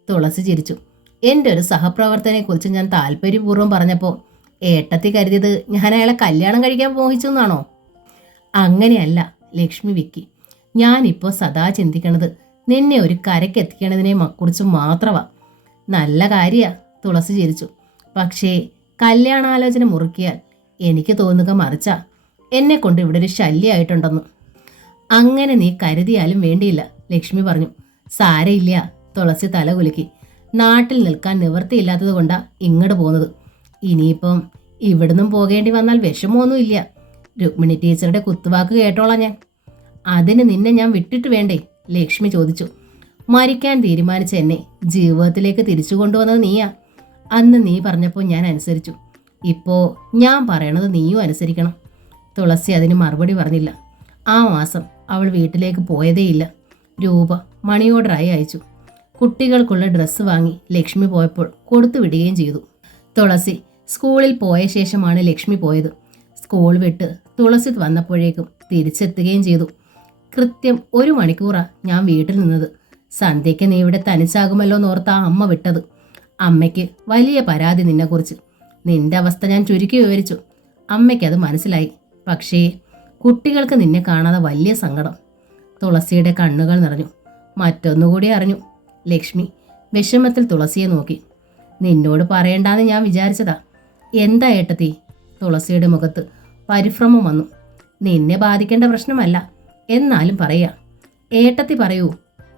തുളസി ചിരിച്ചു. എൻ്റെ ഒരു സഹപ്രവർത്തനെക്കുറിച്ച് ഞാൻ താല്പര്യപൂർവ്വം പറഞ്ഞപ്പോൾ ഏട്ടത്തി കരുതിയത് ഞാൻ അയാളെ കല്യാണം കഴിക്കാൻ മോഹിച്ചു എന്നാണോ? അങ്ങനെയല്ല ലക്ഷ്മി വിക്കി. ഞാനിപ്പോൾ സദാ ചിന്തിക്കണത് നിന്നെ ഒരു കരയ്ക്കെത്തിക്കണതിനെ കുറിച്ച് മാത്രമാ. നല്ല കാര്യാ, തുളസി ചിരിച്ചു. പക്ഷേ കല്യാണാലോചന മുറുക്കിയാൽ എനിക്ക് തോന്നുക മറിച്ചാ, എന്നെ കൊണ്ട് ഇവിടെ ഒരു ശല്യമായിട്ടുണ്ടെന്ന്. അങ്ങനെ നീ കരുതിയാലും വേണ്ടിയില്ല, ലക്ഷ്മി പറഞ്ഞു. സാരയില്ല, തുളസി തല കുലുക്കി. നാട്ടിൽ നിൽക്കാൻ നിവൃത്തിയില്ലാത്തത് കൊണ്ടാ ഇങ്ങോട്ട് പോകുന്നത്. ഇനിയിപ്പം ഇവിടുന്നും പോകേണ്ടി വന്നാൽ വിഷമമൊന്നുമില്ല. രുക്മിണി ടീച്ചറുടെ കുത്തുവാക്ക് കേട്ടോളാം ഞാൻ. അതിന് നിന്നെ ഞാൻ വിട്ടിട്ട് വേണ്ടേ? ലക്ഷ്മി ചോദിച്ചു. മരിക്കാൻ തീരുമാനിച്ച എന്നെ ജീവിതത്തിലേക്ക് തിരിച്ചു കൊണ്ടുവന്നത് നീയാ. അന്ന് നീ പറഞ്ഞപ്പോൾ ഞാൻ അനുസരിച്ചു. ഇപ്പോൾ ഞാൻ പറയണത് നീയും അനുസരിക്കണം. തുളസി അതിന് മറുപടി പറഞ്ഞില്ല. ആ മാസം അവൾ വീട്ടിലേക്ക് പോയതേയില്ല. രൂപ മണി ഓർഡറായി അയച്ചു. കുട്ടികൾക്കുള്ള ഡ്രസ്സ് വാങ്ങി ലക്ഷ്മി പോയപ്പോൾ കൊടുത്തു വിടുകയും ചെയ്തു. തുളസി സ്കൂളിൽ പോയ ശേഷമാണ് ലക്ഷ്മി പോയത്. സ്കൂൾ വിട്ട് തുളസി വന്നപ്പോഴേക്കും തിരിച്ചെത്തുകയും ചെയ്തു. കൃത്യം 1 മണിക്കൂറാ ഞാൻ വീട്ടിൽ നിന്നത്. സന്ധ്യയ്ക്ക് നീ ഇവിടെ തനിച്ചാകുമല്ലോ എന്നോർത്താ അമ്മ വിട്ടത്. അമ്മയ്ക്ക് വലിയ പരാതി നിന്നെക്കുറിച്ച്. നിന്റെ അവസ്ഥ ഞാൻ ചുരുക്കി വിവരിച്ചു. അമ്മയ്ക്കത് മനസ്സിലായി. പക്ഷേ കുട്ടികൾക്ക് നിന്നെ കാണാതെ വലിയ സങ്കടം. തുളസിയുടെ കണ്ണുകൾ നിറഞ്ഞു. മറ്റൊന്നുകൂടി അറിഞ്ഞു. ലക്ഷ്മി വിഷമത്തിൽ തുളസിയെ നോക്കി. നിന്നോട് പറയണ്ടാന്ന് ഞാൻ വിചാരിച്ചതാ. എന്താ ഏട്ടത്തി? തുളസിയുടെ മുഖത്ത് പരിഭ്രമം വന്നു. നിന്നെ ബാധിക്കേണ്ട പ്രശ്നമല്ല, എന്നാലും പറയാ. ഏട്ടത്തി പറയൂ.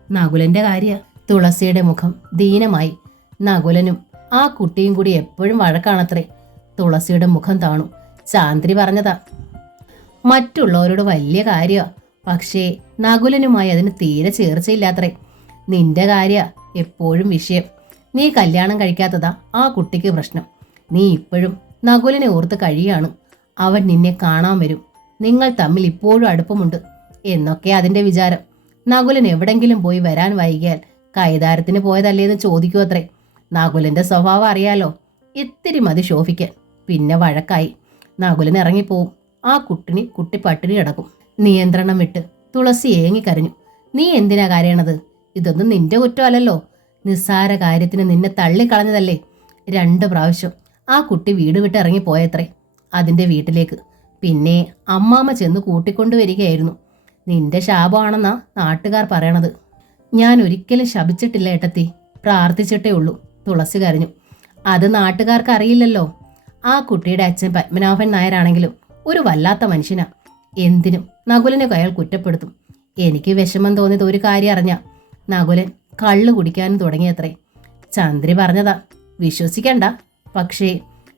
നകുലന്റെ കാര്യ. തുളസിയുടെ മുഖം ദീനമായി. നകുലനും ആ കുട്ടിയും കൂടി എപ്പോഴും വഴക്കാണത്രേ. തുളസിയുടെ മുഖം താണു. ചാന്ദ്രി പറഞ്ഞതാ. മറ്റുള്ളവരോട് വലിയ കാര്യമാ, പക്ഷേ നകുലനുമായി അതിന് തീരെ ചേർച്ചയില്ലാത്രേ. നിന്റെ കാര്യ എപ്പോഴും വിഷയം. നീ കല്യാണം കഴിക്കാത്തതാ ആ കുട്ടിക്ക് പ്രശ്നം. നീ ഇപ്പോഴും നകുലനെ ഓർത്ത് കഴിയാണ്. അവൻ നിന്നെ കാണാൻ വരും. നിങ്ങൾ തമ്മിൽ ഇപ്പോഴും അടുപ്പമുണ്ട് എന്നൊക്കെ അതിന്റെ വിചാരം. നകുലൻ എവിടെങ്കിലും പോയി വരാൻ വൈകിയാൽ കൈതാരത്തിന് പോയതല്ലേന്ന് ചോദിക്കൂ അത്രേ. നകുലന്റെ സ്വഭാവം അറിയാലോ. ഇത്തിരി മതി ശോഭിക്കാൻ, പിന്നെ വഴക്കായി. നകുലൻ ഇറങ്ങിപ്പോവും. ആ കുട്ടി പട്ടിണി കിടക്കും. നിയന്ത്രണം വിട്ട് തുളസി ഏങ്ങിക്കരഞ്ഞു. നീ എന്തിനാ കരയണത്? ഇതൊന്നും നിന്റെ കുറ്റമല്ലല്ലോ. നിസ്സാര കാര്യത്തിന് നിന്നെ തള്ളിക്കളഞ്ഞതല്ലേ. 2 പ്രാവശ്യം ആ കുട്ടി വീട് വിട്ട് ഇറങ്ങിപ്പോയത്രേ, അതിൻ്റെ വീട്ടിലേക്ക്. പിന്നെ അമ്മാമ്മ ചെന്ന് കൂട്ടിക്കൊണ്ടുവരികയായിരുന്നു. നിന്റെ ശാപമാണെന്നാ നാട്ടുകാർ പറയണത്. ഞാൻ ഒരിക്കലും ശപിച്ചിട്ടില്ല ഏട്ടത്തി, പ്രാർത്ഥിച്ചിട്ടേ ഉള്ളൂ. തുളസി കരഞ്ഞു. അത് നാട്ടുകാർക്ക് അറിയില്ലല്ലോ. ആ കുട്ടിയുടെ അച്ഛൻ പത്മനാഭൻ നായരാണെങ്കിലും ഒരു വല്ലാത്ത മനുഷ്യനാ. എന്തിനും നകുലനെ അയാൾ കുറ്റപ്പെടുത്തും. എനിക്ക് വിഷമം തോന്നിയത് ഒരു കാര്യം അറിഞ്ഞ. നകുലൻ കള്ളു കുടിക്കാനും തുടങ്ങിയത്രേ. ചന്ദ്രി പറഞ്ഞതാ, വിശ്വസിക്കണ്ട. പക്ഷേ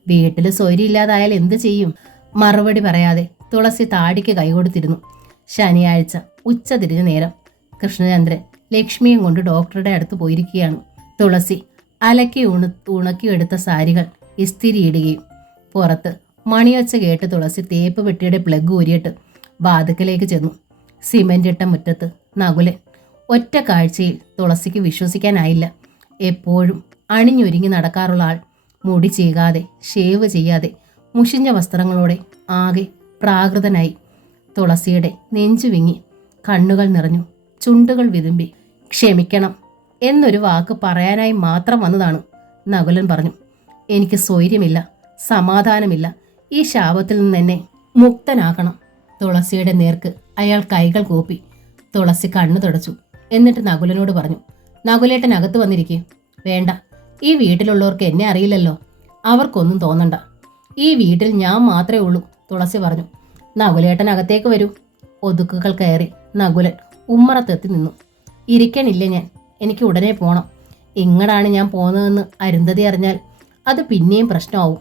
വീട്ടിൽ സ്വൈര്യമില്ലാതായാൽ എന്ത് ചെയ്യും? മറുപടി പറയാതെ തുളസി താടിക്ക് കൈകൊടുത്തിരുന്നു. ശനിയാഴ്ച ഉച്ച തിരിഞ്ഞ നേരം കൃഷ്ണചന്ദ്രൻ ലക്ഷ്മിയും കൊണ്ട് ഡോക്ടറുടെ അടുത്ത് പോയിരിക്കുകയാണ്. തുളസി അലക്കി ഉണക്കിയെടുത്ത സാരികൾ ഇസ്തിരിയിടുകയും. പുറത്ത് മണിയൊച്ച കേട്ട് തുളസി തേപ്പ് പെട്ടിയുടെ പ്ലഗ് ഊരിയിട്ട് വാതിക്കലേക്ക് ചെന്നു. സിമന്റ് ഇട്ട മുറ്റത്ത് നകുലൻ. ഒറ്റ കാഴ്ചയിൽ തുളസിക്ക് വിശ്വസിക്കാനായില്ല. എപ്പോഴും അണിഞ്ഞൊരുങ്ങി നടക്കാറുള്ള ആൾ മുടി ചീകാതെ, ഷേവ് ചെയ്യാതെ, മുഷിഞ്ഞ വസ്ത്രങ്ങളോടെ ആകെ പ്രാകൃതനായി. തുളസിയുടെ നെഞ്ചു വിങ്ങി, കണ്ണുകൾ നിറഞ്ഞു, ചുണ്ടുകൾ വിതുമ്പി. ക്ഷമിക്കണം എന്നൊരു വാക്ക് പറയാനായി മാത്രം വന്നതാണ്. നകുലൻ പറഞ്ഞു. എനിക്ക് സ്വൈര്യമില്ല, സമാധാനമില്ല. ഈ ശാപത്തിൽ നിന്ന് എന്നെ മുക്തനാക്കണം. തുളസിയുടെ നേർക്ക് അയാൾ കൈകൾ കൂപ്പി. തുളസി കണ്ണു തുടച്ചു. എന്നിട്ട് നകുലനോട് പറഞ്ഞു. നകുലേട്ടൻ അകത്ത് വന്നിരിക്കും. വേണ്ട, ഈ വീട്ടിലുള്ളവർക്ക് എന്നെ അറിയില്ലല്ലോ. അവർക്കൊന്നും തോന്നണ്ട. ഈ വീട്ടിൽ ഞാൻ മാത്രമേ ഉള്ളൂ, തുളസി പറഞ്ഞു. നകുലേട്ടൻ അകത്തേക്ക് വരൂ. ഒതുക്കുകൾ കയറി നകുലൻ ഉമ്മറത്തെത്തി നിന്നു. ഇരിക്കണില്ല ഞാൻ. എനിക്ക് ഉടനെ പോകണം. ഇങ്ങടാണ് ഞാൻ പോകുന്നതെന്ന് അരുന്ധതി അറിഞ്ഞാൽ അത് പിന്നെയും പ്രശ്നമാവും.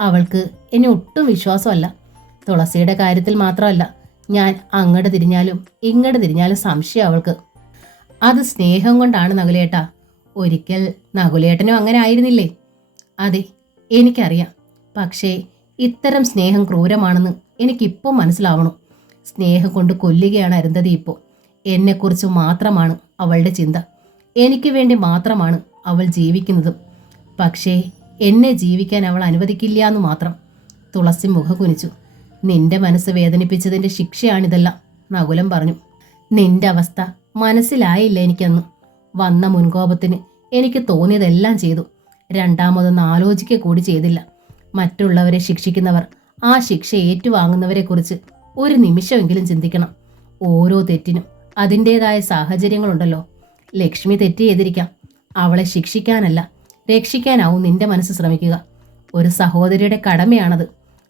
അവൾക്ക് എന്നെ ഒട്ടും വിശ്വാസമല്ല. തുളസിയുടെ കാര്യത്തിൽ മാത്രമല്ല, ഞാൻ അങ്ങോട്ട് തിരിഞ്ഞാലും ഇങ്ങോട്ട് തിരിഞ്ഞാലും സംശയം അവൾക്ക്. അത് സ്നേഹം കൊണ്ടാണ് നകുലേട്ടാ. ഒരിക്കൽ നകുലേട്ടനും അങ്ങനെ ആയിരുന്നില്ലേ? അതെ, എനിക്കറിയാം. പക്ഷേ ഇത്തരം സ്നേഹം ക്രൂരമാണെന്ന് എനിക്കിപ്പോൾ മനസ്സിലാവണം. സ്നേഹം കൊണ്ട് കൊല്ലുകയാണ് അരുന്ധതി ഇപ്പോൾ. എന്നെക്കുറിച്ച് മാത്രമാണ് അവളുടെ ചിന്ത. എനിക്ക് വേണ്ടി മാത്രമാണ് അവൾ ജീവിക്കുന്നതും. പക്ഷേ എന്നെ ജീവിക്കാൻ അവൾ അനുവദിക്കില്ല എന്ന് മാത്രം. തുളസി മുഖം കുനിച്ചു. നിന്റെ മനസ്സ് വേദനിപ്പിച്ചതിൻ്റെ ശിക്ഷയാണിതെല്ലാം, നകുലൻ പറഞ്ഞു. നിന്റെ അവസ്ഥ മനസ്സിലായില്ല എനിക്കന്ന്. വന്ന മുൻകോപത്തിന് എനിക്ക് തോന്നിയതെല്ലാം ചെയ്തു. രണ്ടാമതൊന്നും ആലോചിക്കുക കൂടി ചെയ്തില്ല. മറ്റുള്ളവരെ ശിക്ഷിക്കുന്നവർ ആ ശിക്ഷ ഏറ്റുവാങ്ങുന്നവരെക്കുറിച്ച് ഒരു നിമിഷമെങ്കിലും ചിന്തിക്കണം. ഓരോ തെറ്റിനും അതിൻ്റേതായ സാഹചര്യങ്ങളുണ്ടല്ലോ. ലക്ഷ്മി തെറ്റ് ചെയ്തിരിക്കാം. അവളെ ശിക്ഷിക്കാനല്ല, രക്ഷിക്കാനാവും നിന്റെ മനസ്സ് ശ്രമിക്കുക. ഒരു സഹോദരിയുടെ കടമയാണത്.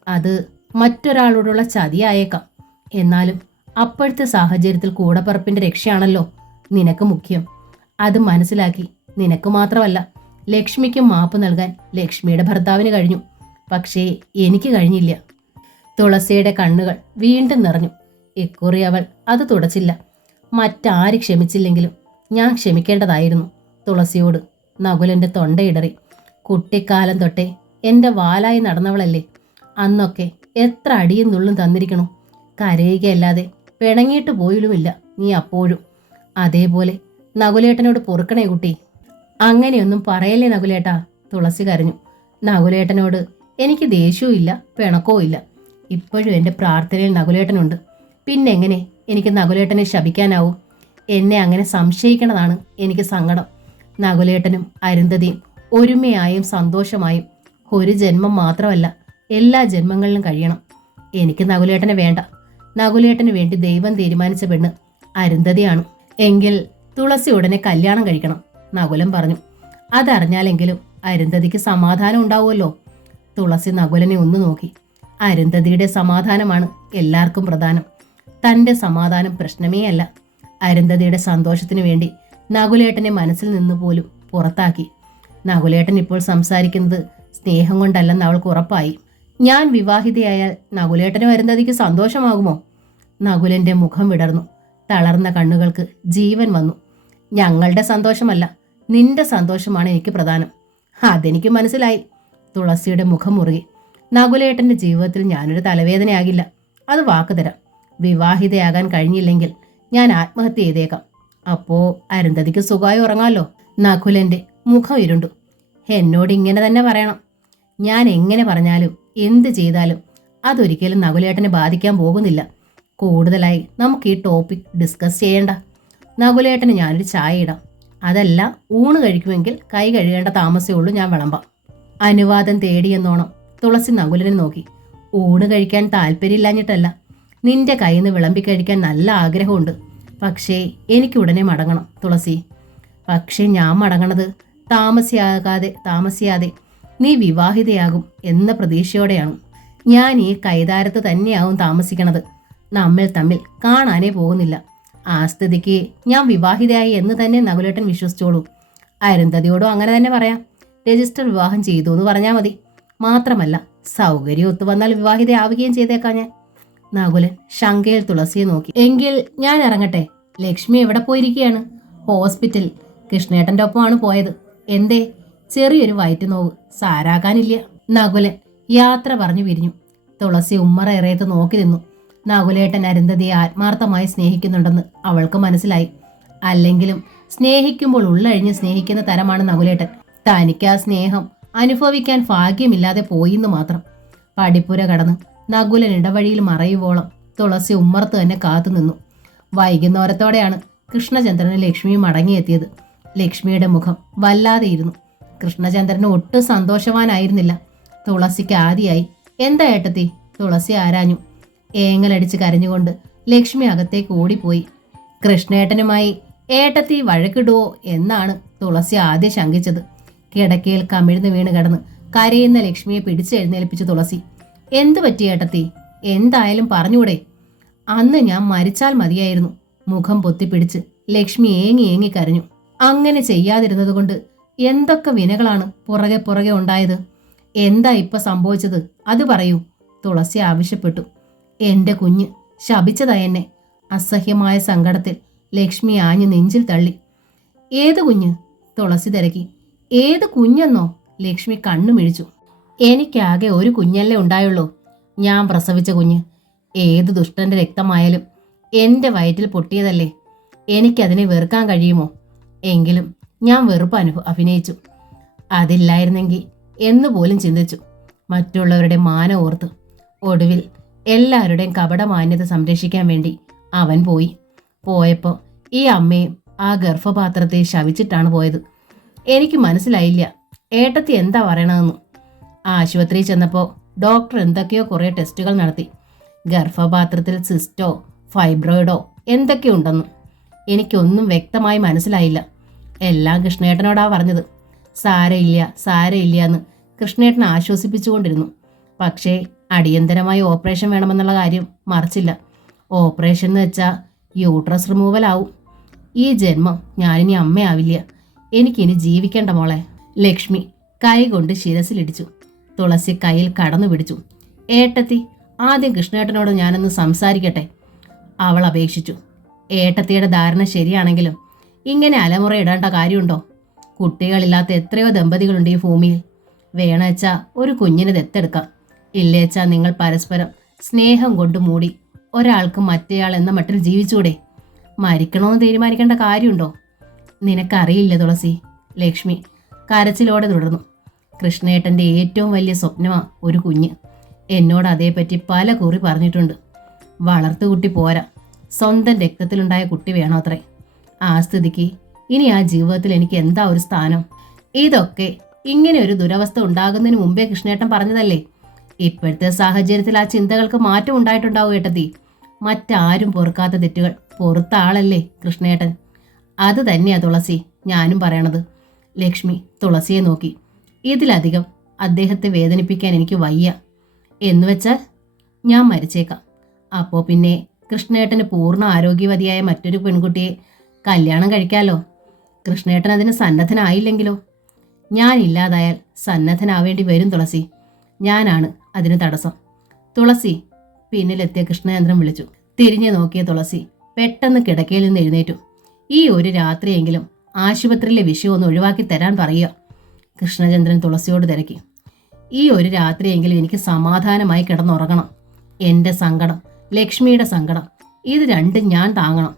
അത് മറ്റൊരാളോടുള്ള ചതിയായേക്കാം. എന്നാലും അപ്പോഴത്തെ സാഹചര്യത്തിൽ കൂടപ്പറപ്പിന്റെ രക്ഷയാണല്ലോ നിനക്ക് മുഖ്യം. അത് മനസ്സിലാക്കി നിനക്ക് മാത്രമല്ല ലക്ഷ്മിക്കും മാപ്പ് നൽകാൻ ലക്ഷ്മിയുടെ ഭർത്താവിന് കഴിഞ്ഞു. പക്ഷേ എനിക്ക് കഴിഞ്ഞില്ല. തുളസിയുടെ കണ്ണുകൾ വീണ്ടും നിറഞ്ഞു. ഇക്കുറി അവൾ അത് തുടച്ചില്ല. മറ്റാര് ക്ഷമിച്ചില്ലെങ്കിലും ഞാൻ ക്ഷമിക്കേണ്ടതായിരുന്നു തുളസിയോട്. നകുലന്റെ തൊണ്ടയിടറി. കുട്ടിക്കാലം തൊട്ടേ എൻ്റെ വാലായി നടന്നവളല്ലേ. അന്നൊക്കെ എത്ര അടിയും നുള്ളും തന്നിരിക്കണു. കരയുകയല്ലാതെ പിണങ്ങിയിട്ട് പോയിലുമില്ല നീ അപ്പോഴും. അതേപോലെ നകുലേട്ടനോട് പൊറുക്കണേ കുട്ടി. അങ്ങനെയൊന്നും പറയല്ലേ നകുലേട്ടാ, തുളസി കരഞ്ഞു. നകുലേട്ടനോട് എനിക്ക് ദേഷ്യവും ഇല്ല, പിണക്കവും ഇല്ല. ഇപ്പോഴും എൻ്റെ പ്രാർത്ഥനയിൽ നകുലേട്ടനുണ്ട്. പിന്നെങ്ങനെ എനിക്ക് നകുലേട്ടനെ ശപിക്കാനാവും? എന്നെ അങ്ങനെ സംശയിക്കണതാണ് എനിക്ക് സങ്കടം. നകുലേട്ടനും അരുന്ധതിയും ഒരുമയായും സന്തോഷമായും ഒരു ജന്മം മാത്രമല്ല എല്ലാ ജന്മങ്ങളിലും കഴിയണം. എനിക്ക് നകുലേട്ടനെ വേണ്ട. നകുലേട്ടന് വേണ്ടി ദൈവം തീരുമാനിച്ച പെണ്ണ് അരുന്ധതിയാണ്. എങ്കിൽ തുളസി ഉടനെ കല്യാണം കഴിക്കണം, നകുലൻ പറഞ്ഞു. അതറിഞ്ഞാലെങ്കിലും അരുന്ധതിക്ക് സമാധാനം ഉണ്ടാവുമല്ലോ. തുളസി നകുലനെ ഒന്ന് നോക്കി. അരുന്ധതിയുടെ സമാധാനമാണ് എല്ലാവർക്കും പ്രധാനം. തൻ്റെ സമാധാനം പ്രശ്നമേ അല്ല. അരുന്ധതിയുടെ സന്തോഷത്തിനു വേണ്ടി നകുലേട്ടനെ മനസ്സിൽ നിന്ന് പോലും പുറത്താക്കി. നകുലേട്ടൻ ഇപ്പോൾ സംസാരിക്കുന്നത് സ്നേഹം കൊണ്ടല്ലെന്ന് അവൾക്ക് ഉറപ്പായി. ഞാൻ വിവാഹിതയായാൽ നകുലേട്ടനും അരുന്ധതിക്ക് സന്തോഷമാകുമോ? നകുലന്റെ മുഖം വിടർന്നു. തളർന്ന കണ്ണുകൾക്ക് ജീവൻ വന്നു. ഞങ്ങളുടെ സന്തോഷമല്ല, നിന്റെ സന്തോഷമാണ് എനിക്ക് പ്രധാനം. അതെനിക്ക് മനസ്സിലായി. തുളസിയുടെ മുഖം മുറുകി. നകുലേട്ടന്റെ ജീവിതത്തിൽ ഞാനൊരു തലവേദനയാകില്ല, അത് വാക്ക് തരാം. വിവാഹിതയാകാൻ കഴിഞ്ഞില്ലെങ്കിൽ ഞാൻ ആത്മഹത്യ ചെയ്തേക്കാം. അപ്പോ അരുന്ധതിക്ക് സുഖമായി ഉറങ്ങാമല്ലോ. നകുലന്റെ മുഖം ഇരുണ്ടു. എന്നോട് ഇങ്ങനെ തന്നെ പറയണം. ഞാൻ എങ്ങനെ പറഞ്ഞാലും എന്ത് ചെയ്താലും അതൊരിക്കലും നകുലേട്ടനെ ബാധിക്കാൻ പോകുന്നില്ല. കൂടുതലായി നമുക്ക് ഈ ടോപ്പിക് ഡിസ്കസ് ചെയ്യേണ്ട. നകുലേട്ടന് ഞാനൊരു ചായ ഇടാം. അതല്ല, ഊണ് കഴിക്കുമെങ്കിൽ കൈ കഴുകേണ്ട താമസമേ ഉള്ളൂ, ഞാൻ വിളമ്പാം. അനുവാദം തേടിയെന്നോണം തുളസി നകുലനെ നോക്കി. ഊണ് കഴിക്കാൻ താല്പര്യമില്ലാഞ്ഞിട്ടല്ല, നിന്റെ കയ്യിൽ നിന്ന് വിളമ്പി കഴിക്കാൻ നല്ല ആഗ്രഹമുണ്ട്. പക്ഷേ എനിക്ക് ഉടനെ മടങ്ങണം തുളസി. പക്ഷേ ഞാൻ മടങ്ങണത് താമസിയാതെ നീ വിവാഹിതയാകും എന്ന പ്രതീക്ഷയോടെയാണ്. ഞാൻ ഈ കൈതാരത്ത് തന്നെയാവും താമസിക്കണത്. നമ്മൾ തമ്മിൽ കാണാനേ പോകുന്നില്ല. ആ സ്ഥിതിക്ക് ഞാൻ വിവാഹിതയായി എന്ന് തന്നെ നകുലേട്ടൻ വിശ്വസിച്ചോളൂ. അരുന്ധതിയോടും അങ്ങനെ തന്നെ പറയാം. രജിസ്റ്റർ വിവാഹം ചെയ്തു എന്ന് പറഞ്ഞാൽ മതി. മാത്രമല്ല സൗകര്യം ഒത്തു വന്നാൽ വിവാഹിതയാവുകയും ചെയ്തേക്കാം ഞാൻ. നകുലൻ ശങ്കയിൽ തുളസിയെ നോക്കി. എങ്കിൽ ഞാൻ ഇറങ്ങട്ടെ. ലക്ഷ്മി എവിടെ പോയിരിക്കുകയാണ്? ഹോസ്പിറ്റൽ. കൃഷ്ണേട്ടൻ്റെ ഒപ്പമാണ് പോയത്. എന്തേ? ചെറിയൊരു വയറ്റുനോവ്, സാരാക്കാനില്ല. നകുലൻ യാത്ര പറഞ്ഞു പിരിഞ്ഞു. തുളസി ഉമ്മറേറയത്ത് നോക്കി നിന്നു. നകുലേട്ടൻ അരുന്ധതിയെ ആത്മാർത്ഥമായി സ്നേഹിക്കുന്നുണ്ടെന്ന് അവൾക്ക് മനസ്സിലായി. അല്ലെങ്കിലും സ്നേഹിക്കുമ്പോൾ ഉള്ളഴിഞ്ഞ് സ്നേഹിക്കുന്ന തരമാണ് നകുലേട്ടൻ. തനിക്ക് ആ സ്നേഹം അനുഭവിക്കാൻ ഭാഗ്യമില്ലാതെ പോയിന്ന് മാത്രം. പടിപ്പുര കടന്ന് നകുലൻ ഇടവഴിയിൽ മറയുവോളം തുളസി ഉമ്മറത്ത് തന്നെ കാത്തുനിന്നു. വൈകുന്നേരത്തോടെയാണ് കൃഷ്ണചന്ദ്രന് ലക്ഷ്മിയും മടങ്ങിയെത്തിയത്. ലക്ഷ്മിയുടെ മുഖം വല്ലാതെയിരുന്നു. കൃഷ്ണചന്ദ്രന് ഒട്ടും സന്തോഷവാനായിരുന്നില്ല. തുളസിക്ക് ആദിയായി. എന്താ ഏട്ടത്തി? തുളസി ആരാഞ്ഞു. ഏങ്ങലടിച്ച് കരഞ്ഞുകൊണ്ട് ലക്ഷ്മി അകത്തേക്ക് ഓടിപ്പോയി. കൃഷ്ണേട്ടനുമായി ഏട്ടത്തി വഴക്കിടുവോ എന്നാണ് തുളസി ആദ്യം ശങ്കിച്ചത്. കിടക്കയിൽ കമിഴ്ന്ന് വീണ് കിടന്ന് കരയുന്ന ലക്ഷ്മിയെ പിടിച്ചെഴുന്നേൽപ്പിച്ചു തുളസി. എന്തു പറ്റി ഏട്ടത്തി? എന്തായാലും പറഞ്ഞൂടെ? അന്ന് ഞാൻ മരിച്ചാൽ മതിയായിരുന്നു. മുഖം പൊത്തിപ്പിടിച്ച് ലക്ഷ്മി ഏങ്ങി കരഞ്ഞു. അങ്ങനെ ചെയ്യാതിരുന്നത് കൊണ്ട് എന്തൊക്കെ വിനകളാണ് പുറകെ പുറകെ ഉണ്ടായത്. എന്താ ഇപ്പൊ സംഭവിച്ചത് അത് പറയൂ, തുളസി ആവശ്യപ്പെട്ടു. എന്റെ കുഞ്ഞ് ശപിച്ചതാ എന്നെ. അസഹ്യമായ സങ്കടത്തിൽ ലക്ഷ്മി ആഞ്ഞു നെഞ്ചിൽ തള്ളി. ഏത് കുഞ്ഞ്? തുളസി തിരക്കി. ഏത് കുഞ്ഞെന്നോ? ലക്ഷ്മി കണ്ണു മിഴിച്ചു. എനിക്കാകെ ഒരു കുഞ്ഞല്ലേ ഉണ്ടായുള്ളൂ, ഞാൻ പ്രസവിച്ച കുഞ്ഞ്. ഏത് ദുഷ്ടന്റെ രക്തമായാലും എന്റെ വയറ്റിൽ പൊട്ടിയതല്ലേ. എനിക്കതിനെ വെറുക്കാൻ കഴിയുമോ? എങ്കിലും ഞാൻ വെറുപ്പ് അഭിനയിച്ചു. അതില്ലായിരുന്നെങ്കിൽ എന്നുപോലും ചിന്തിച്ചു. മറ്റുള്ളവരുടെ മാനം ഓർത്ത്. ഒടുവിൽ എല്ലാവരുടെയും കപടമാന്യത സംരക്ഷിക്കാൻ വേണ്ടി അവൻ പോയി. പോയപ്പോൾ ഈ അമ്മയും ആ ഗർഭപാത്രത്തെ ശവിച്ചിട്ടാണ് പോയത്. എനിക്ക് മനസ്സിലായില്ല ഏട്ടത്തി എന്താ പറയണമെന്ന്. ആശുപത്രിയിൽ ചെന്നപ്പോൾ ഡോക്ടർ എന്തൊക്കെയോ കുറേ ടെസ്റ്റുകൾ നടത്തി. ഗർഭപാത്രത്തിൽ സിസ്റ്റോ ഫൈബ്രോയിഡോ എന്തൊക്കെയുണ്ടെന്ന് എനിക്കൊന്നും വ്യക്തമായി മനസ്സിലായില്ല. എല്ലാം കൃഷ്ണേട്ടനോടാ പറഞ്ഞത്. സാരയില്ല എന്ന് കൃഷ്ണേട്ടൻ ആശ്വസിപ്പിച്ചുകൊണ്ടിരുന്നു. പക്ഷേ അടിയന്തരമായി ഓപ്പറേഷൻ വേണമെന്നുള്ള കാര്യം മറച്ചില്ല. ഓപ്പറേഷൻ എന്ന് വെച്ചാൽ യൂട്രസ് റിമൂവൽ ആവും. ഈ ജന്മം ഞാനിനി അമ്മയാവില്ല. എനിക്കിനി ജീവിക്കേണ്ട മോളെ. ലക്ഷ്മി കൈ കൊണ്ട് ശിരസിലിടിച്ചു. തുളസി കയ്യിൽ കടന്നു പിടിച്ചു. ഏട്ടത്തി, ആദ്യം കൃഷ്ണേട്ടനോട് ഞാനൊന്ന് സംസാരിക്കട്ടെ, അവൾ അപേക്ഷിച്ചു. ഏട്ടത്തിയുടെ ധാരണ ശരിയാണെങ്കിലും ഇങ്ങനെ അലമുറ ഇടേണ്ട കാര്യമുണ്ടോ? കുട്ടികളില്ലാത്ത എത്രയോ ദമ്പതികളുണ്ട് ഈ ഭൂമിയിൽ. വേണേച്ചാ ഒരു കുഞ്ഞിനെ ദത്തെടുക്കാം. ഇല്ലേച്ചാ നിങ്ങൾ പരസ്പരം സ്നേഹം കൊണ്ട് മൂടി ഒരാൾക്ക് മറ്റേയാൾ എന്ന മട്ടിൽ ജീവിച്ചൂടെ? മരിക്കണമെന്ന് തീരുമാനിക്കേണ്ട കാര്യമുണ്ടോ? നിനക്കറിയില്ല തുളസി. ലക്ഷ്മി കരച്ചിലോടെ തുടർന്നു. കൃഷ്ണേട്ടൻ്റെ ഏറ്റവും വലിയ സ്വപ്നമാ ഒരു കുഞ്ഞ്. എന്നോട് അതേപ്പറ്റി പല കുറി പറഞ്ഞിട്ടുണ്ട്. വളർത്തുകുട്ടി പോരാ, സ്വന്തം രക്തത്തിലുണ്ടായ കുട്ടി വേണോ അത്രേ. ആ സ്ഥിതിക്ക് ഇനി ആ ജീവിതത്തിൽ എനിക്ക് എന്താ ഒരു സ്ഥാനം? ഇതൊക്കെ ഇങ്ങനെ ഒരു ദുരവസ്ഥ ഉണ്ടാകുന്നതിന് മുമ്പേ കൃഷ്ണേട്ടൻ പറഞ്ഞതല്ലേ. ഇപ്പോഴത്തെ സാഹചര്യത്തിൽ ആ ചിന്തകൾക്ക് മാറ്റം ഉണ്ടായിട്ടുണ്ടാവും ഏട്ടത്തി. മറ്റാരും പൊറുക്കാത്ത തെറ്റുകൾ പൊറുത്ത ആളല്ലേ കൃഷ്ണേട്ടൻ. അത് തന്നെയാ തുളസി ഞാനും പറയണത്. ലക്ഷ്മി തുളസിയെ നോക്കി. ഇതിലധികം അദ്ദേഹത്തെ വേദനിപ്പിക്കാൻ എനിക്ക് വയ്യ. എന്നുവെച്ചാൽ ഞാൻ മരിച്ചേക്കാം. അപ്പോൾ പിന്നെ കൃഷ്ണേട്ടന് പൂർണ്ണ ആരോഗ്യവതിയായ മറ്റൊരു പെൺകുട്ടിയെ കല്യാണം കഴിക്കാമല്ലോ. കൃഷ്ണേട്ടൻ അതിന് സന്നദ്ധനായില്ലെങ്കിലോ? ഞാൻ ഇല്ലാതായാൽ സന്നദ്ധനാവേണ്ടി വരും തുളസി. ഞാനാണ് അതിന് തടസ്സം. തുളസി, പിന്നിലെത്തിയ കൃഷ്ണചന്ദ്രൻ വിളിച്ചു. തിരിഞ്ഞു നോക്കിയ തുളസി പെട്ടെന്ന് കിടക്കയിൽ നിന്ന് എഴുന്നേറ്റു. ഈ ഒരു രാത്രിയെങ്കിലും ആശുപത്രിയിലെ വിഷയം ഒന്ന് ഒഴിവാക്കി തരാൻ പറയുക. കൃഷ്ണചന്ദ്രൻ തുളസിയോട് തിരക്കി. ഈ ഒരു രാത്രിയെങ്കിലും എനിക്ക് സമാധാനമായി കിടന്നുറങ്ങണം. എൻ്റെ സങ്കടം, ലക്ഷ്മിയുടെ സങ്കടം, ഇത് രണ്ടും ഞാൻ താങ്ങണം.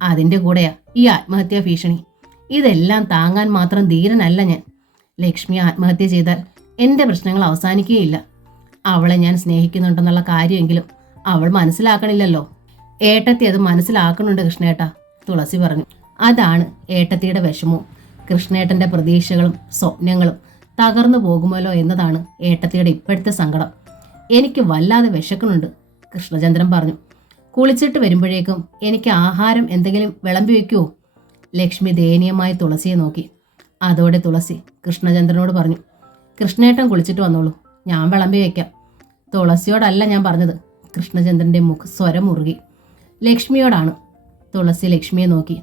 അതിൻ്റെ കൂടെയാ ഈ ആത്മഹത്യാ ഭീഷണി. ഇതെല്ലാം താങ്ങാൻ മാത്രം ധീരനല്ല ഞാൻ. ലക്ഷ്മി ആത്മഹത്യ ചെയ്താൽ എൻ്റെ പ്രശ്നങ്ങൾ അവസാനിക്കുകയില്ല. അവളെ ഞാൻ സ്നേഹിക്കുന്നുണ്ടെന്നുള്ള കാര്യമെങ്കിലും അവൾ മനസ്സിലാക്കണില്ലല്ലോ. ഏട്ടത്തി അത് മനസ്സിലാക്കണുണ്ട് കൃഷ്ണേട്ട, തുളസി പറഞ്ഞു. അതാണ് ഏട്ടത്തിയുടെ വിഷമവും. കൃഷ്ണേട്ടൻ്റെ പ്രതീക്ഷകളും സ്വപ്നങ്ങളും തകർന്നു പോകുമല്ലോ എന്നതാണ് ഏട്ടത്തിയുടെ ഇപ്പോഴത്തെ സങ്കടം. എനിക്ക് വല്ലാതെ വിശക്കണുണ്ട്, കൃഷ്ണചന്ദ്രൻ പറഞ്ഞു. കുളിച്ചിട്ട് വരുമ്പോഴേക്കും എനിക്ക് ആഹാരം എന്തെങ്കിലും വിളമ്പി വയ്ക്കുമോ? ലക്ഷ്മി ദയനീയമായി തുളസിയെ നോക്കി. അതോടെ തുളസി കൃഷ്ണചന്ദ്രനോട് പറഞ്ഞു, കൃഷ്ണേട്ടൻ കുളിച്ചിട്ട് വന്നോളൂ, ഞാൻ വിളമ്പി വയ്ക്കാം. തുളസിയോടല്ല ഞാൻ പറഞ്ഞത്. കൃഷ്ണചന്ദ്രൻ്റെ സ്വരം മുറുകി. ലക്ഷ്മിയോടാണ്. തുളസി ലക്ഷ്മിയെ നോക്കി.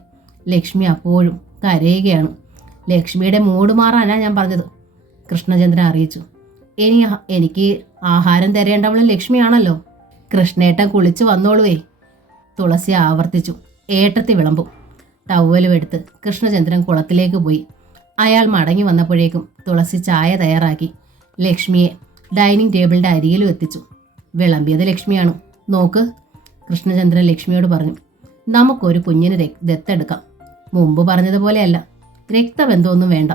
ലക്ഷ്മി അപ്പോഴും കരയുകയാണ്. ലക്ഷ്മിയുടെ മൂഡ് മാറാനാ ഞാൻ പറഞ്ഞത്, കൃഷ്ണചന്ദ്രൻ അറിയിച്ചു. എനിക്ക് ആഹാരം തരേണ്ടവളും ലക്ഷ്മിയാണല്ലോ. കൃഷ്ണേട്ടൻ കുളിച്ചു വന്നോളുവേ, തുളസി ആവർത്തിച്ചു. ഏട്ടത്തി വിളമ്പും. ടവലും എടുത്ത് കൃഷ്ണചന്ദ്രൻ കുളത്തിലേക്ക് പോയി. അയാൾ മടങ്ങി വന്നപ്പോഴേക്കും തുളസി ചായ തയ്യാറാക്കി ലക്ഷ്മിയെ ഡൈനിങ് ടേബിളിൻ്റെ അരികിലും എത്തിച്ചു. വിളമ്പിയത് ലക്ഷ്മിയാണ്. നോക്ക്, കൃഷ്ണചന്ദ്രൻ ലക്ഷ്മിയോട് പറഞ്ഞു. നമുക്കൊരു കുഞ്ഞിന് ദത്തെടുക്കാം. മുമ്പ് പറഞ്ഞതുപോലെയല്ല, രക്തബന്ധമൊന്നും വേണ്ട.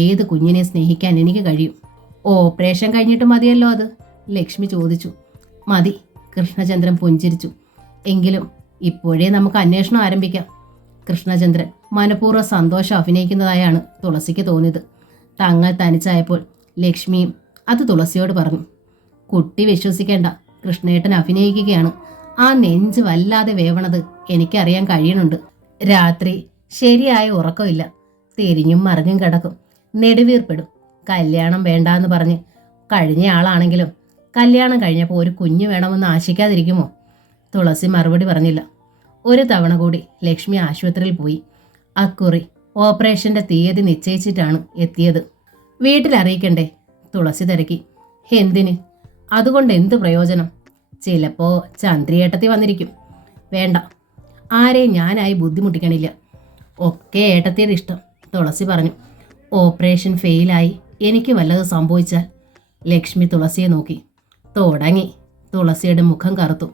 ഏത് കുഞ്ഞിനെ സ്നേഹിക്കാൻ എനിക്ക് കഴിയും. ഓപ്പറേഷൻ കഴിഞ്ഞിട്ട് മതിയല്ലോ അത്? ലക്ഷ്മി ചോദിച്ചു. മതി, കൃഷ്ണചന്ദ്രൻ പുഞ്ചിരിച്ചു. എങ്കിലും ഇപ്പോഴേ നമുക്ക് അന്വേഷണം ആരംഭിക്കാം. കൃഷ്ണചന്ദ്രൻ മനഃപൂർവ്വം സന്തോഷം അഭിനയിക്കുന്നതായാണ് തുളസിക്ക് തോന്നിയത്. തങ്ങൾ തനിച്ചായപ്പോൾ ലക്ഷ്മിയും അത് തുളസിയോട് പറഞ്ഞു. കുട്ടി വിശ്വസിക്കേണ്ട, കൃഷ്ണേട്ടൻ അഭിനയിക്കുകയാണ്. ആ നെഞ്ച് വല്ലാതെ വേവണത് എനിക്കറിയാൻ കഴിയണുണ്ട്. രാത്രി ശരിയായ ഉറക്കമില്ല. തിരിഞ്ഞും മറിഞ്ഞും കിടക്കും, നെടുവീർപ്പെടും. കല്യാണം വേണ്ടാന്ന് പറഞ്ഞ് കഴിഞ്ഞ ആളാണെങ്കിലും കല്യാണം കഴിഞ്ഞപ്പോൾ ഒരു കുഞ്ഞ് വേണമെന്ന് ആശിക്കാതിരിക്കുമോ? തുളസി മറുപടി പറഞ്ഞില്ല. ഒരു തവണ കൂടി ലക്ഷ്മി ആശുപത്രിയിൽ പോയി. അക്കുറി ഓപ്പറേഷന്റെ തീയതി നിശ്ചയിച്ചിട്ടാണ് എത്തിയത്. വീട്ടിൽ അറിയിക്കണ്ടേ? തുളസി തിരക്കി. എന്തിന്? അതുകൊണ്ട് എന്ത് പ്രയോജനം? ചിലപ്പോ ചന്ദ്രിയേട്ടത്തി വന്നിരിക്കും. വേണ്ട, ആരെയും ഞാനായി ബുദ്ധിമുട്ടിക്കണില്ല. ഒക്കെ ഏട്ടത്തിയുടെ ഇഷ്ടം, തുളസി പറഞ്ഞു. ഓപ്പറേഷൻ ഫെയിലായി എനിക്ക് വല്ലത് സംഭവിച്ചാൽ? ലക്ഷ്മി തുളസിയെ നോക്കി. തുടങ്ങി. തുളസിയുടെ മുഖം കറുത്തു.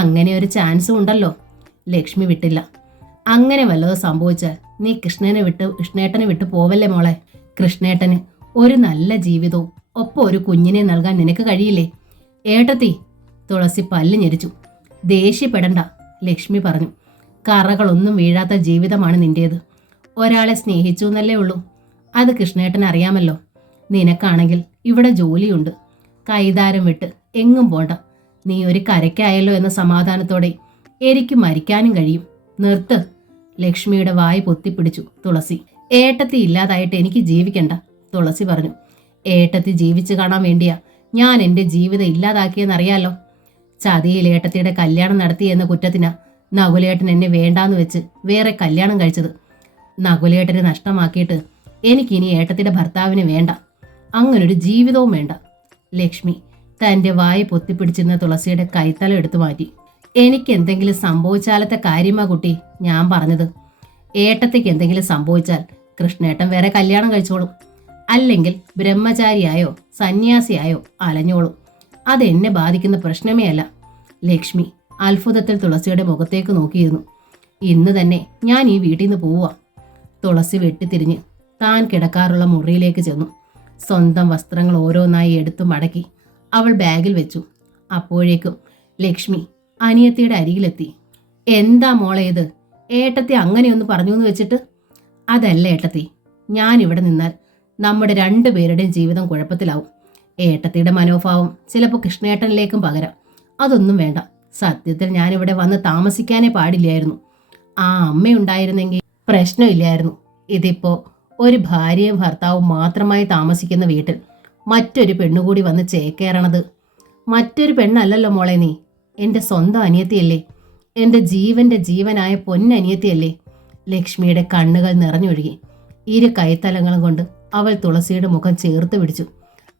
അങ്ങനെ ഒരു ചാൻസും ഉണ്ടല്ലോ. ലക്ഷ്മി വിട്ടില്ല. അങ്ങനെ വല്ലത് സംഭവിച്ചാൽ നീ കൃഷ്ണേട്ടനെ വിട്ടു പോവല്ലേ മോളെ? കൃഷ്ണേട്ടന് ഒരു നല്ല ജീവിതവും ഒപ്പം ഒരു കുഞ്ഞിനെ നൽകാൻ നിനക്ക് കഴിയില്ലേ? ഏട്ടത്തി, തുളസി പല്ല് ഞെരിച്ചു. ദേഷ്യപ്പെടണ്ട, ലക്ഷ്മി പറഞ്ഞു. കറകളൊന്നും വീഴാത്ത ജീവിതമാണ് നിന്റേത്. ഒരാളെ സ്നേഹിച്ചു എന്നല്ലേ ഉള്ളൂ. അത് കൃഷ്ണേട്ടൻ അറിയാമല്ലോ. നിനക്കാണെങ്കിൽ ഇവിടെ ജോലിയുണ്ട്. കൈതാരം വിട്ട് എങ്ങും പോണ്ട. നീ ഒരു കരയ്ക്കായല്ലോ എന്ന സമാധാനത്തോടെ എനിക്ക് മരിക്കാനും കഴിയും. നിർത്ത്. ലക്ഷ്മിയുടെ വായ പൊത്തിപ്പിടിച്ചു തുളസി. ഏട്ടത്തി ഇല്ലാതായിട്ട് എനിക്ക് ജീവിക്കണ്ട, തുളസി പറഞ്ഞു. ഏട്ടത്തി ജീവിച്ചു കാണാൻ വേണ്ടിയാ ഞാൻ എൻ്റെ ജീവിതം ഇല്ലാതാക്കിയെന്നറിയാലോ. ചതിയിൽ ഏട്ടത്തിയുടെ കല്യാണം നടത്തിയെന്ന കുറ്റത്തിനാ നകുലേട്ടൻ എന്നെ വേണ്ടാന്ന് വെച്ച് വേറെ കല്യാണം കഴിച്ചത്. നകുലേട്ടനെ നഷ്ടമാക്കിയിട്ട് എനിക്കിനി ഏട്ടത്തിയുടെ ഭർത്താവിന് വേണ്ട. അങ്ങനൊരു ജീവിതവും വേണ്ട. ലക്ഷ്മി തൻ്റെ വായ പൊത്തിപ്പിടിച്ചിരുന്ന തുളസിയുടെ കൈത്തല എടുത്തു മാറ്റി. എനിക്ക് എന്തെങ്കിലും സംഭവിച്ചാലത്തെ കാര്യമാ കുട്ടി ഞാൻ പറഞ്ഞത്. ഏട്ടത്തിക്ക് എന്തെങ്കിലും സംഭവിച്ചാൽ കൃഷ്ണേട്ടൻ വേറെ കല്യാണം കഴിച്ചോളും. അല്ലെങ്കിൽ ബ്രഹ്മചാരിയായോ സന്യാസിയായോ അലഞ്ഞോളും. അതെന്നെ ബാധിക്കുന്ന പ്രശ്നമേ അല്ല. ലക്ഷ്മി അത്ഭുതത്തിൽ തുളസിയുടെ മുഖത്തേക്ക് നോക്കിയിരുന്നു. ഇന്ന് തന്നെ ഞാൻ ഈ വീട്ടിൽ നിന്ന് പോവുക. തുളസി വെട്ടിത്തിരിഞ്ഞ് താൻ കിടക്കാറുള്ള മുറിയിലേക്ക് ചെന്നു. സ്വന്തം വസ്ത്രങ്ങൾ ഓരോന്നായി എടുത്തു മടക്കി അവൾ ബാഗിൽ വെച്ചു. അപ്പോഴേക്കും ലക്ഷ്മി അനിയത്തിയുടെ അരികിലെത്തി. എന്താ മോളെ ഇത്? ഏട്ടത്തി അങ്ങനെയൊന്ന് പറഞ്ഞു എന്ന് വെച്ചിട്ട്? അതല്ല ഏട്ടത്തി, ഞാനിവിടെ നിന്നാൽ നമ്മുടെ രണ്ടുപേരുടെയും ജീവിതം കുഴപ്പത്തിലാവും. ഏട്ടത്തിയുടെ മനോഭാവം ചിലപ്പോൾ കൃഷ്ണേട്ടനിലേക്കും പകരാം. അതൊന്നും വേണ്ട. സത്യത്തിൽ ഞാനിവിടെ വന്ന് താമസിക്കാനേ പാടില്ലായിരുന്നു. ആ അമ്മയുണ്ടായിരുന്നെങ്കിൽ പ്രശ്നമില്ലായിരുന്നു. ഇതിപ്പോ ഒരു ഭാര്യയും ഭർത്താവും മാത്രമായി താമസിക്കുന്ന വീട്ടിൽ മറ്റൊരു പെണ്ണുകൂടി വന്ന് ചേക്കേറണത്. മറ്റൊരു പെണ്ണല്ലല്ലോ മോളെ നീ. എൻ്റെ സ്വന്തം അനിയത്തിയല്ലേ. എൻ്റെ ജീവന്റെ ജീവനായ പൊന്നനിയത്തിയല്ലേ. ലക്ഷ്മിയുടെ കണ്ണുകൾ നിറഞ്ഞൊഴുകി. ഇരു കൈത്തലങ്ങളും കൊണ്ട് അവൾ തുളസിയുടെ മുഖം ചേർത്ത് പിടിച്ചു.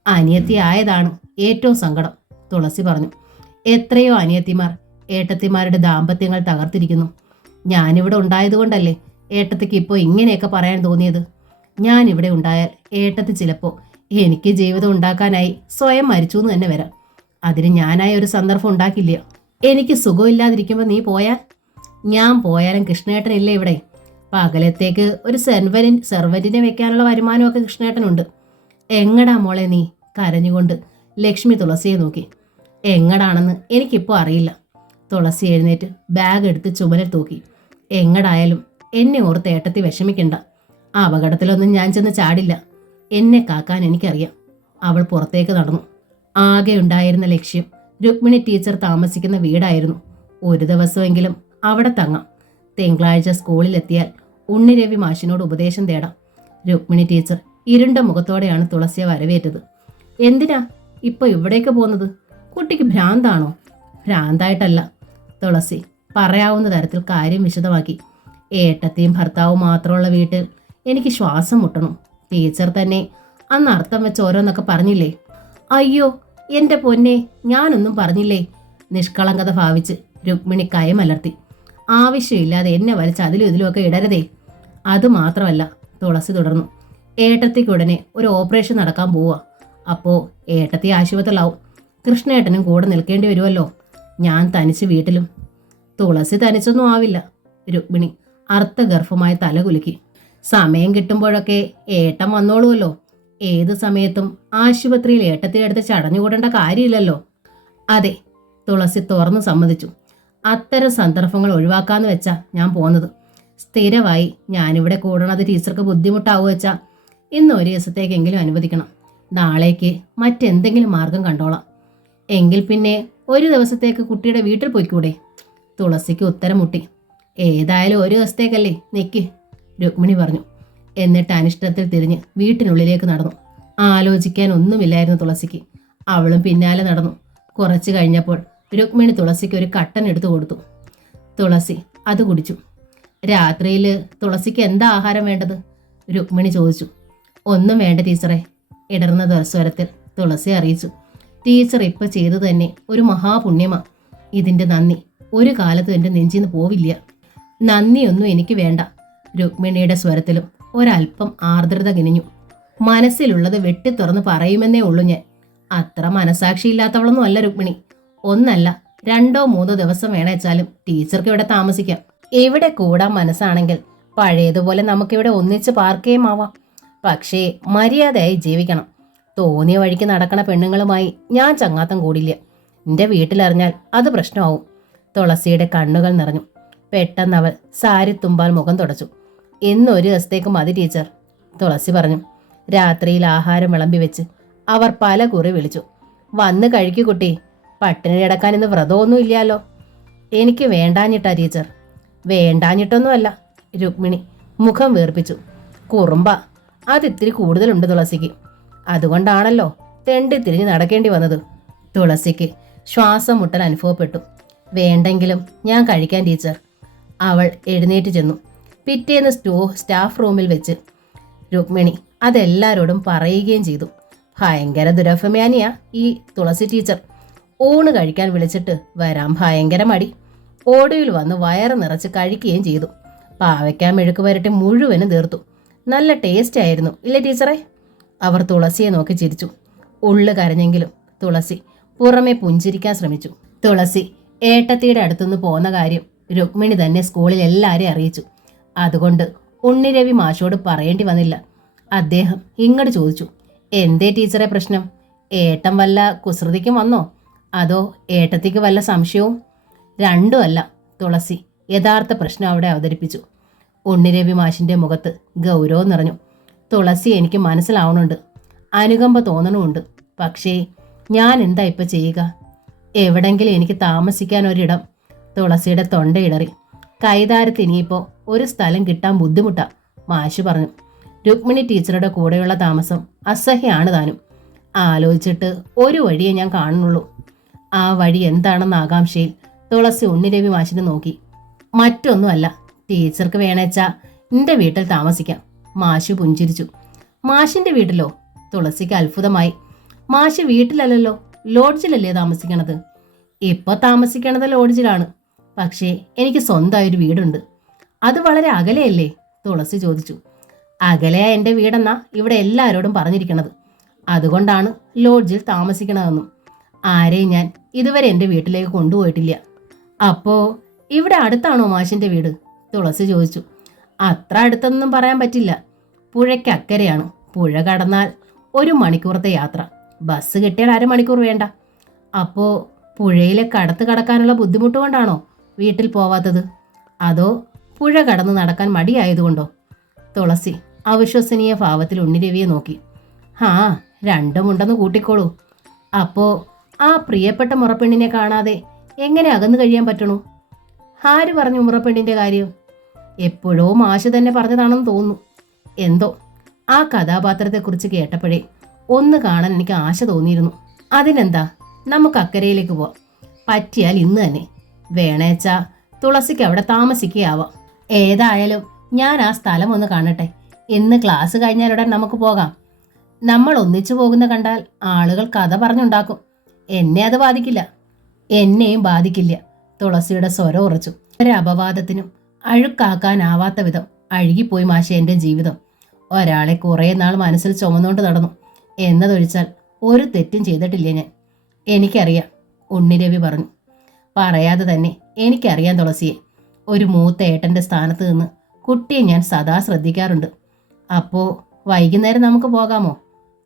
അനിയത്തി ആയതാണ് ഏറ്റവും സങ്കടം, തുളസി പറഞ്ഞു. എത്രയോ അനിയത്തിമാർ ഏട്ടത്തിമാരുടെ ദാമ്പത്യങ്ങൾ തകർത്തിരിക്കുന്നു. ഞാനിവിടെ ഉണ്ടായതുകൊണ്ടല്ലേ ഏട്ടത്തിക്ക് ഇപ്പോൾ ഇങ്ങനെയൊക്കെ പറയാൻ തോന്നിയത്. ഞാനിവിടെ ഉണ്ടായാൽ ഏട്ടത്തി ചിലപ്പോൾ എനിക്ക് ജീവിതം ഉണ്ടാക്കാനായി സ്വയം മരിച്ചു എന്ന് തന്നെ വരാം. അതിന് ഞാനായ ഒരു സന്ദർഭം ഉണ്ടാക്കില്ല. എനിക്ക് സുഖമില്ലാതിരിക്കുമ്പോൾ നീ പോയാൽ? ഞാൻ പോയാലും കൃഷ്ണേട്ടനില്ലേ ഇവിടെ. പകലത്തേക്ക് ഒരു സെർവന്റിനെ വെക്കാനുള്ള വരുമാനമൊക്കെ കൃഷ്ണേട്ടനുണ്ട്. എങ്ങടാ മോളെ നീ? കരഞ്ഞുകൊണ്ട് ലക്ഷ്മി തുളസിയെ നോക്കി. എങ്ങടാണെന്ന് എനിക്കിപ്പോൾ അറിയില്ല. തുളസി എഴുന്നേറ്റ് ബാഗ് എടുത്ത് ചുമലിൽ തൂക്കി. എങ്ങടായാലും എന്നെ ഓർത്ത് ഏട്ടത്തി വിഷമിക്കണ്ട. അപകടത്തിലൊന്നും ഞാൻ ചെന്ന് ചാടില്ല. എന്നെ കാക്കാൻ എനിക്കറിയാം. അവൾ പുറത്തേക്ക് നടന്നു. ആകെ ഉണ്ടായിരുന്ന ലക്ഷ്യം രുക്മിണി ടീച്ചർ താമസിക്കുന്ന വീടായിരുന്നു. ഒരു ദിവസമെങ്കിലും അവിടെ തങ്ങാം. തിങ്കളാഴ്ച സ്കൂളിലെത്തിയാൽ ഉണ്ണിരവി മാഷിനോട് ഉപദേശം തേടാം. രുക്മിണി ടീച്ചർ ഇരുണ്ട മുഖത്തോടെയാണ് തുളസിയെ വരവേറ്റത്. എന്തിനാ ഇപ്പൊ ഇവിടേക്ക് പോകുന്നത്? കുട്ടിക്ക് ഭ്രാന്താണോ? ഭ്രാന്തായിട്ടല്ല, തുളസി പറയാവുന്ന തരത്തിൽ കാര്യം വിശദമാക്കി. ഏട്ടത്തെയും ഭർത്താവും മാത്രമുള്ള വീട്ടിൽ എനിക്ക് ശ്വാസം മുട്ടണം. ടീച്ചർ തന്നെ അന്ന് അർത്ഥം വെച്ച് ഓരോന്നൊക്കെ പറഞ്ഞില്ലേ? അയ്യോ എൻ്റെ പൊന്നെ, ഞാനൊന്നും പറഞ്ഞില്ലേ. നിഷ്കളങ്കത ഭാവിച്ച് രുക്മിണി കയമലർത്തി. ആവശ്യമില്ലാതെ എന്നെ വലിച്ച് അതിലും ഇതിലുമൊക്കെ ഇടരുതേ. അതുമാത്രമല്ല, തുളസി തുടർന്നു, ഏട്ടത്തിക്കുടനെ ഒരു ഓപ്പറേഷൻ നടക്കാൻ പോവുക. അപ്പോൾ ഏട്ടത്തി ആശുപത്രിയിലാവും. കൃഷ്ണേട്ടനും കൂടെ നിൽക്കേണ്ടി വരുമല്ലോ. ഞാൻ തനിച്ച് വീട്ടിലും. തുളസി തനിച്ചൊന്നും ആവില്ല. രുക്മിണി അർത്ഥഗർഭമായി തലകുലുക്കി. സമയം കിട്ടുമ്പോഴൊക്കെ ഏട്ടൻ വന്നോളൂല്ലോ. ഏത് സമയത്തും ആശുപത്രിയിൽ ഏട്ടത്തിയെടുത്ത് ചടഞ്ഞുകൂടേണ്ട കാര്യമില്ലല്ലോ. അതെ, തുളസി തുറന്നു സമ്മതിച്ചു. അത്തരം സന്ദർഭങ്ങൾ ഒഴിവാക്കാന്ന് വെച്ചാ ഞാൻ പോന്നത്. സ്ഥിരമായി ഞാനിവിടെ കൂടണത് ടീച്ചർക്ക് ബുദ്ധിമുട്ടാവുക വെച്ചാ ഇന്ന് ഒരു ദിവസത്തേക്കെങ്കിലും അനുവദിക്കണം. നാളേക്ക് മറ്റെന്തെങ്കിലും മാർഗം കണ്ടോളാം. എങ്കിൽ പിന്നെ ഒരു ദിവസത്തേക്ക് കുട്ടിയുടെ വീട്ടിൽ പോയിക്കൂടെ? തുളസിക്ക് ഉത്തരം മുട്ടി. ഏതായാലും ഒരു ദിവസത്തേക്കല്ലേ, നിക്ക്, രുക്മിണി പറഞ്ഞു. എന്നിട്ട് അനിഷ്ടത്തിൽ തിരിഞ്ഞ് വീട്ടിനുള്ളിലേക്ക് നടന്നു. ആലോചിക്കാൻ ഒന്നുമില്ലായിരുന്നു തുളസിക്ക്. അവളും പിന്നാലെ നടന്നു. കുറച്ചു കഴിഞ്ഞപ്പോൾ രുക്മിണി തുളസിക്ക് ഒരു കട്ടൻ എടുത്തു കൊടുത്തു. തുളസി അത് കുടിച്ചു. രാത്രിയിൽ തുളസിക്ക് എന്താ ആഹാരം വേണ്ടത്? രുക്മിണി ചോദിച്ചു. ഒന്നും വേണ്ട ടീച്ചറെ, ഇടർന്ന സ്വരത്തിൽ തുളസി അറിയിച്ചു. ടീച്ചർ ഇപ്പം ചെയ്തു തന്നെ ഒരു മഹാപുണ്യമാ. ഇതിൻ്റെ നന്ദി ഒരു കാലത്തും എൻ്റെ നെഞ്ചിന്ന് പോവില്ല. നന്ദിയൊന്നും എനിക്ക് വേണ്ട. രുക്മിണിയുടെ സ്വരത്തിലും ഒരല്പം ആർദ്രത കിനിഞ്ഞു. മനസ്സിലുള്ളത് വെട്ടിത്തുറന്ന് പറയുമെന്നേ ഉള്ളൂ ഞാൻ. അത്ര മനസാക്ഷിയില്ലാത്തവളൊന്നും അല്ല രുക്മിണി. ഒന്നല്ല 2-3 ദിവസം വേണേച്ചാലും ടീച്ചർക്ക് ഇവിടെ താമസിക്കാം. ഇവിടെ കൂടാൻ മനസ്സാണെങ്കിൽ പഴയതുപോലെ നമുക്കിവിടെ ഒന്നിച്ച് പാർക്കുകയും ആവാം. പക്ഷേ മര്യാദയായി ജീവിക്കണം. തോന്നിയ വഴിക്ക് നടക്കണ പെണ്ണുങ്ങളുമായി ഞാൻ ചങ്ങാത്തം കൂടില്ല. എൻ്റെ വീട്ടിലറിഞ്ഞാൽ അത് പ്രശ്നമാവും. തുളസിയുടെ കണ്ണുകൾ നിറഞ്ഞു. പെട്ടെന്ന് അവൾ സാരി തുമ്പാൽ മുഖം തുടച്ചു. ഇന്നൊരു ദിവസത്തേക്ക് മതി ടീച്ചർ, തുളസി പറഞ്ഞു. രാത്രിയിൽ ആഹാരം വിളമ്പി വെച്ച് അവർ പല കുറി വിളിച്ചു. വന്ന് കഴിക്കൂ കുട്ടി, പട്ടിണി കിടക്കാൻ ഇന്ന് വ്രതമൊന്നും ഇല്ലല്ലോ. എനിക്ക് വേണ്ടാഞ്ഞിട്ടാ ടീച്ചർ. വേണ്ടാഞ്ഞിട്ടൊന്നുമല്ല, രുക്മിണി മുഖം വീർപ്പിച്ചു. കുറുമ്പ അതിത്തിരി കൂടുതലുണ്ട് തുളസിക്ക്. അതുകൊണ്ടാണല്ലോ തെണ്ടി തിരിഞ്ഞ് നടക്കേണ്ടി വന്നത്. തുളസിക്ക് ശ്വാസം മുട്ടൽ അനുഭവപ്പെട്ടു. വേണ്ടെങ്കിലും ഞാൻ കഴിക്കാൻ ടീച്ചർ. അവൾ എഴുന്നേറ്റ് ചെന്നു. പിറ്റേന്ന് സ്റ്റാഫ് റൂമിൽ വെച്ച് രുക്മിണി അതെല്ലാവരോടും പറയുകയും ചെയ്തു. ഭയങ്കര ദുരഭിമാനിയാ ഈ തുളസി ടീച്ചർ. ഊണ് കഴിക്കാൻ വിളിച്ചിട്ട് വരാൻ ഭയങ്കര മടി. ഒടുവിൽ വന്ന് വയറ് നിറച്ച് കഴിക്കുകയും ചെയ്തു. പാവയ്ക്കാൻ മെഴുക്ക് പുരട്ടി മുഴുവനും തീർത്തു. നല്ല ടേസ്റ്റ് ആയിരുന്നു ഇല്ലേ ടീച്ചറെ? അവർ തുളസിയെ നോക്കി ചിരിച്ചു. ഉള്ളു കരഞ്ഞെങ്കിലും തുളസി പുറമെ പുഞ്ചിരിക്കാൻ ശ്രമിച്ചു. തുളസി ഏട്ടത്തിയുടെ അടുത്തുനിന്ന് പോന്ന കാര്യം രുക്മിണി തന്നെ സ്കൂളിൽ എല്ലാവരെയും അറിയിച്ചു. അതുകൊണ്ട് ഉണ്ണിരവി മാഷോട് പറയേണ്ടി വന്നില്ല. അദ്ദേഹം ഇങ്ങോട്ട് ചോദിച്ചു, എന്തേ ടീച്ചറെ പ്രശ്നം? ഏട്ടൻ വല്ല കുസൃതിക്കും വന്നോ? അതോ ഏട്ടത്തിക്ക് വല്ല സംശയവും? രണ്ടുമല്ല, തുളസി യഥാർത്ഥ പ്രശ്നം അവിടെ അവതരിപ്പിച്ചു. ഉണ്ണിരവി മാഷിൻ്റെ മുഖത്ത് ഗൗരവം നിറഞ്ഞു. തുളസി എനിക്ക് മനസ്സിലാവണുണ്ട്, അനുകമ്പ തോന്നണമുണ്ട്. പക്ഷേ ഞാൻ എന്താ ഇപ്പം ചെയ്യുക? എവിടെങ്കിലും എനിക്ക് താമസിക്കാൻ ഒരിടം. തുളസിയുടെ തൊണ്ടയിടറി. കൈതാരത്ത് ഇനിയിപ്പോൾ ഒരു സ്ഥലം കിട്ടാൻ ബുദ്ധിമുട്ടാ, മാഷ് പറഞ്ഞു. രുക്മിണി ടീച്ചറുടെ കൂടെയുള്ള താമസം അസഹ്യമാണ് താനും. ആലോചിച്ചിട്ട് ഒരു വഴിയെ ഞാൻ കാണുന്നുള്ളൂ. ആ വഴി എന്താണെന്ന ആകാംക്ഷയിൽ തുളസി ഉണ്ണിരവി മാഷിനെ നോക്കി. മറ്റൊന്നുമല്ല, ടീച്ചർക്ക് വേണേച്ചാ എൻ്റെ വീട്ടിൽ താമസിക്കാം, മാഷ് പുഞ്ചിരിച്ചു. മാഷിൻ്റെ വീട്ടിലോ? തുളസിക്ക് അത്ഭുതമായി. മാഷ് വീട്ടിലല്ലല്ലോ, ലോഡ്ജിലല്ലേ താമസിക്കണത്? ഇപ്പോൾ താമസിക്കണത് ലോഡ്ജിലാണ്. പക്ഷേ എനിക്ക് സ്വന്തമായൊരു വീടുണ്ട്. അത് വളരെ അകലെയല്ലേ? തുളസി ചോദിച്ചു. അകലെയാ എൻ്റെ വീടെന്നാ ഇവിടെ എല്ലാവരോടും പറഞ്ഞിരിക്കണത്. അതുകൊണ്ടാണ് ലോഡ്ജിൽ താമസിക്കണതെന്നും. ആരെയും ഞാൻ ഇതുവരെ എൻ്റെ വീട്ടിലേക്ക് കൊണ്ടുപോയിട്ടില്ല. അപ്പോൾ ഇവിടെ അടുത്താണോ മാഷിൻ്റെ വീട്? തുളസി ചോദിച്ചു. അത്ര അടുത്തൊന്നും പറയാൻ പറ്റില്ല. പുഴയ്ക്കക്കരെയാണ്. പുഴ കടന്നാൽ 1 മണിക്കൂറത്തെ യാത്ര. ബസ് കിട്ടിയാൽ 1/2 മണിക്കൂർ വേണ്ട. അപ്പോൾ പുഴയിലെ കടത്ത് കടക്കാനുള്ള ബുദ്ധിമുട്ട് കൊണ്ടാണോ വീട്ടിൽ പോവാത്തത്? അതോ പുഴ കടന്ന് നടക്കാൻ മടിയായതുകൊണ്ടോ? തുളസി അവിശ്വസനീയ ഭാവത്തിൽ ഉണ്ണിരവിയെ നോക്കി. രണ്ടുമുണ്ടെന്ന് കൂട്ടിക്കോളൂ. അപ്പോൾ ആ പ്രിയപ്പെട്ട മുറപ്പെണ്ണിനെ കാണാതെ എങ്ങനെ അകന്നു കഴിയാൻ പറ്റണു? ആര് പറഞ്ഞു മുറപ്പെണ്ണിൻ്റെ കാര്യം? എപ്പോഴോ മാഷ് തന്നെ പറഞ്ഞതാണെന്ന് തോന്നുന്നു. എന്തോ ആ കഥാപാത്രത്തെക്കുറിച്ച് കേട്ടപ്പോഴേ ഒന്ന് കാണാൻ എനിക്ക് ആശ തോന്നിയിരുന്നു. അതിനെന്താ, നമുക്ക് അക്കരയിലേക്ക് പോവാം. പറ്റിയാൽ ഇന്ന് തന്നെ. വേണേച്ചാ തുളസിക്ക് അവിടെ താമസിക്കുകയാവാം. ഏതായാലും ഞാൻ ആ സ്ഥലം ഒന്ന് കാണട്ടെ. ഇന്ന് ക്ലാസ് കഴിഞ്ഞാലുടൻ നമുക്ക് പോകാം. നമ്മൾ ഒന്നിച്ചു പോകുന്ന കണ്ടാൽ ആളുകൾ കഥ പറഞ്ഞുണ്ടാക്കും. എന്നെ അത് ബാധിക്കില്ല. എന്നെയും ബാധിക്കില്ല. തുളസിയുടെ സ്വരം ഉറച്ചു. ഒരപവാദത്തിനും അഴുക്കാക്കാനാവാത്ത വിധം അഴുകിപ്പോയി മാഷെ എൻ്റെ ജീവിതം. ഒരാളെ കുറേ നാൾ മനസ്സിൽ ചുമന്നുകൊണ്ട് നടന്നു എന്നതൊഴിച്ചാൽ ഒരു തെറ്റും ചെയ്തിട്ടില്ല ഞാൻ. എനിക്കറിയാം, ഉണ്ണിരവി പറഞ്ഞു. പറയാതെ തന്നെ എനിക്കറിയാം തുളസിയെ. ഒരു മൂത്ത ഏട്ടൻ്റെ സ്ഥാനത്ത് നിന്ന് കുട്ടിയെ ഞാൻ സദാ ശ്രദ്ധിക്കാറുണ്ട്. അപ്പോൾ വൈകുന്നേരം നമുക്ക് പോകാമോ?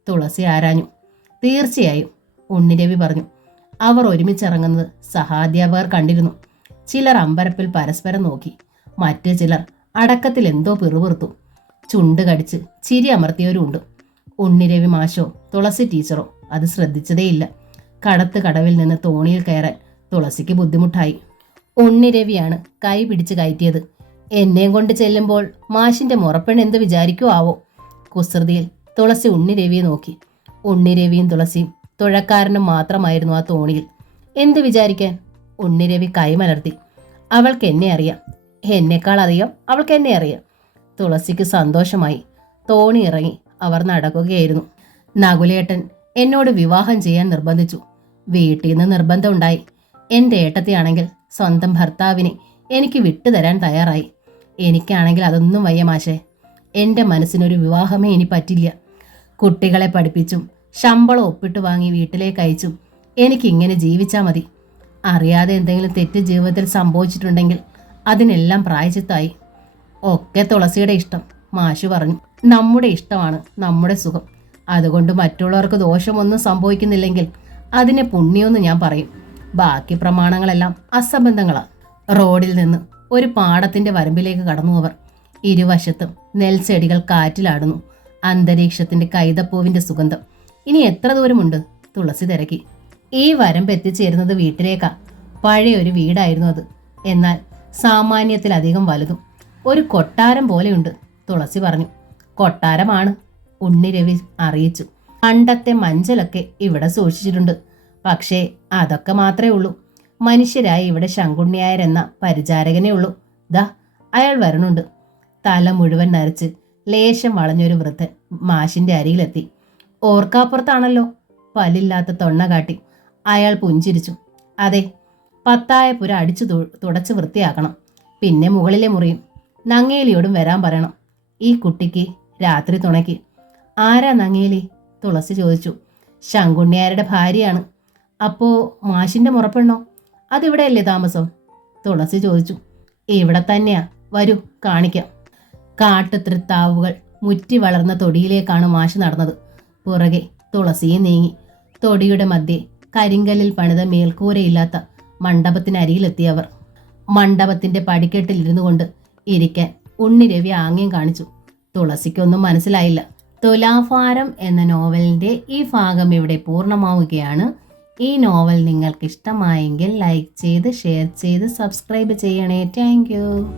തുളസി ആരാഞ്ഞു. തീർച്ചയായും, ഉണ്ണിരവി പറഞ്ഞു. അവർ ഒരുമിച്ചിറങ്ങുന്നത് സഹാധ്യാപകർ കണ്ടിരുന്നു. ചിലർ അമ്പരപ്പിൽ പരസ്പരം നോക്കി. മറ്റു ചിലർ അടക്കത്തിൽ എന്തോ പിറുപിറുത്തു. ചുണ്ട് കടിച്ച് ചിരി അമർത്തിയവരുമുണ്ട്. ഉണ്ണിരവി മാഷോ തുളസി ടീച്ചറോ അത് ശ്രദ്ധിച്ചതേയില്ല. കടത്ത് കടവിൽ നിന്ന് തോണിയിൽ കയറാൻ തുളസിക്ക് ബുദ്ധിമുട്ടായി. ഉണ്ണിരവിയാണ് കൈ പിടിച്ച് കയറ്റിയത്. എന്നെയും കൊണ്ട് ചെല്ലുമ്പോൾ മാഷിന്റെ മുറപ്പെണ്ണ് എന്ത് വിചാരിക്കോ ആവോ? കുസൃതിയിൽ തുളസി ഉണ്ണിരവിയെ നോക്കി. ഉണ്ണിരവിയും തുളസിയും തുഴക്കാരനും മാത്രമായിരുന്നു ആ തോണിയിൽ. എന്ത് വിചാരിക്കാൻ? ഉണ്ണിരവി കൈമലർത്തി. അവൾക്ക് എന്നെ അറിയാം. എന്നെക്കാൾ അധികം അവൾക്ക് എന്നെ അറിയാം. തുളസിക്ക് സന്തോഷമായി. തോണി ഇറങ്ങി അവർ നടക്കുകയായിരുന്നു. നകുലേട്ടൻ എന്നോട് വിവാഹം ചെയ്യാൻ നിർബന്ധിച്ചു. വീട്ടിൽ നിന്ന് നിർബന്ധമുണ്ടായി. എൻ്റെ ഏട്ടത്തിയാണെങ്കിൽ സ്വന്തം ഭർത്താവിനെ എനിക്ക് വിട്ടുതരാൻ തയ്യാറായി. എനിക്കാണെങ്കിൽ അതൊന്നും വയ്യ മാഷേ. എൻ്റെ മനസ്സിനൊരു വിവാഹമേ ഇനി പറ്റില്ല. കുട്ടികളെ പഠിപ്പിച്ചും ശമ്പളം ഒപ്പിട്ട് വാങ്ങി വീട്ടിലേക്ക് അയച്ചും എനിക്കിങ്ങനെ ജീവിച്ചാൽ മതി. അറിയാതെ എന്തെങ്കിലും തെറ്റ് ജീവിതത്തിൽ സംഭവിച്ചിട്ടുണ്ടെങ്കിൽ അതിനെല്ലാം പ്രായശ്ചിത്തമായി. ഒക്കെ തുളസിയുടെ ഇഷ്ടം, മാഷു പറഞ്ഞു. നമ്മുടെ ഇഷ്ടമാണ് നമ്മുടെ സുഖം. അതുകൊണ്ട് മറ്റുള്ളവർക്ക് ദോഷമൊന്നും സംഭവിക്കുന്നില്ലെങ്കിൽ അതിനെ പുണ്യമെന്ന് ഞാൻ പറയും. ബാക്കി പ്രമാണങ്ങളെല്ലാം അസംബന്ധങ്ങളാണ്. റോഡിൽ നിന്ന് ഒരു പാടത്തിന്റെ വരമ്പിലേക്ക് കടന്നു അവർ. ഇരുവശത്തും നെൽച്ചെടികൾ കാറ്റിലാടുന്നു. അന്തരീക്ഷത്തിന്റെ കൈതപ്പൂവിന്റെ സുഗന്ധം. ഇനി എത്ര ദൂരമുണ്ട്? തുളസി തിരക്കി. ഈ വരമ്പ് എത്തിച്ചേരുന്നത് വീട്ടിലേക്കാ. പഴയൊരു വീടായിരുന്നു അത്. എന്നാൽ സാമാന്യത്തിലധികം വലുതും. ഒരു കൊട്ടാരം പോലെയുണ്ട്, തുളസി പറഞ്ഞു. കൊട്ടാരമാണ്, ഉണ്ണി രവി അറിയിച്ചു. പണ്ടത്തെ മഞ്ചലൊക്കെ ഇവിടെ സൂക്ഷിച്ചിട്ടുണ്ട്. പക്ഷേ അതൊക്കെ മാത്രമേ ഉള്ളൂ. മനുഷ്യരായി ഇവിടെ ശങ്കുണ്ണിയായരെന്ന പരിചാരകനേ ഉള്ളൂ. ദാ അയാൾ വരണുണ്ട്. തല മുഴുവൻ നരച്ച് ലേശം വളഞ്ഞൊരു വൃദ്ധൻ മാഷിന്റെ അരികിലെത്തി. ഓർക്കാപ്പുറത്താണല്ലോ. പല്ലില്ലാത്ത തൊണ്ണ കാട്ടി അയാൾ പുഞ്ചിരിച്ചു. അതെ, പത്തായപ്പുര അടിച്ചു തുടച്ച് വൃത്തിയാക്കണം. പിന്നെ മുകളിലെ മുറിയും. നങ്ങേലിയോടും വരാൻ പറയണം. ഈ കുട്ടിക്ക് രാത്രി തുണയ്ക്ക്. ആരാ നങ്ങേലി? തുളസി ചോദിച്ചു. ശങ്കുണ്ണിയാരുടെ ഭാര്യയാണ്. അപ്പോ മാഷിന്റെ മുറപ്പെണ്ണോ? അതിവിടെയല്ലേ താമസം? തുളസി ചോദിച്ചു. ഇവിടെ തന്നെയാ, വരൂ കാണിക്കാം. കാട്ടുതൃത്താവുകൾ മുറ്റി വളർന്ന തൊടിയിലേക്കാണ് മാഷ് നടന്നത്. പുറകെ തുളസിയെ നീങ്ങി. തൊടിയുടെ മധ്യേ കരിങ്കല്ലിൽ പണിത മേൽക്കൂരയില്ലാത്ത മണ്ഡപത്തിനരികിലെത്തിയവർ. മണ്ഡപത്തിന്റെ പടിക്കെട്ടിലിരുന്നു കൊണ്ട് ഇരിക്കാൻ ഉണ്ണി രവി ആംഗ്യം കാണിച്ചു. തുളസിക്കൊന്നും മനസ്സിലായില്ല. തുലാഭാരം എന്ന നോവലിന്റെ ഈ ഭാഗം ഇവിടെ പൂർണ്ണമാവുകയാണ്. ഈ നോവൽ നിങ്ങൾക്ക് ഇഷ്ടമായെങ്കിൽ ലൈക്ക് ചെയ്ത്, ഷെയർ ചെയ്ത്, സബ്സ്ക്രൈബ് ചെയ്യണേ. Thank you.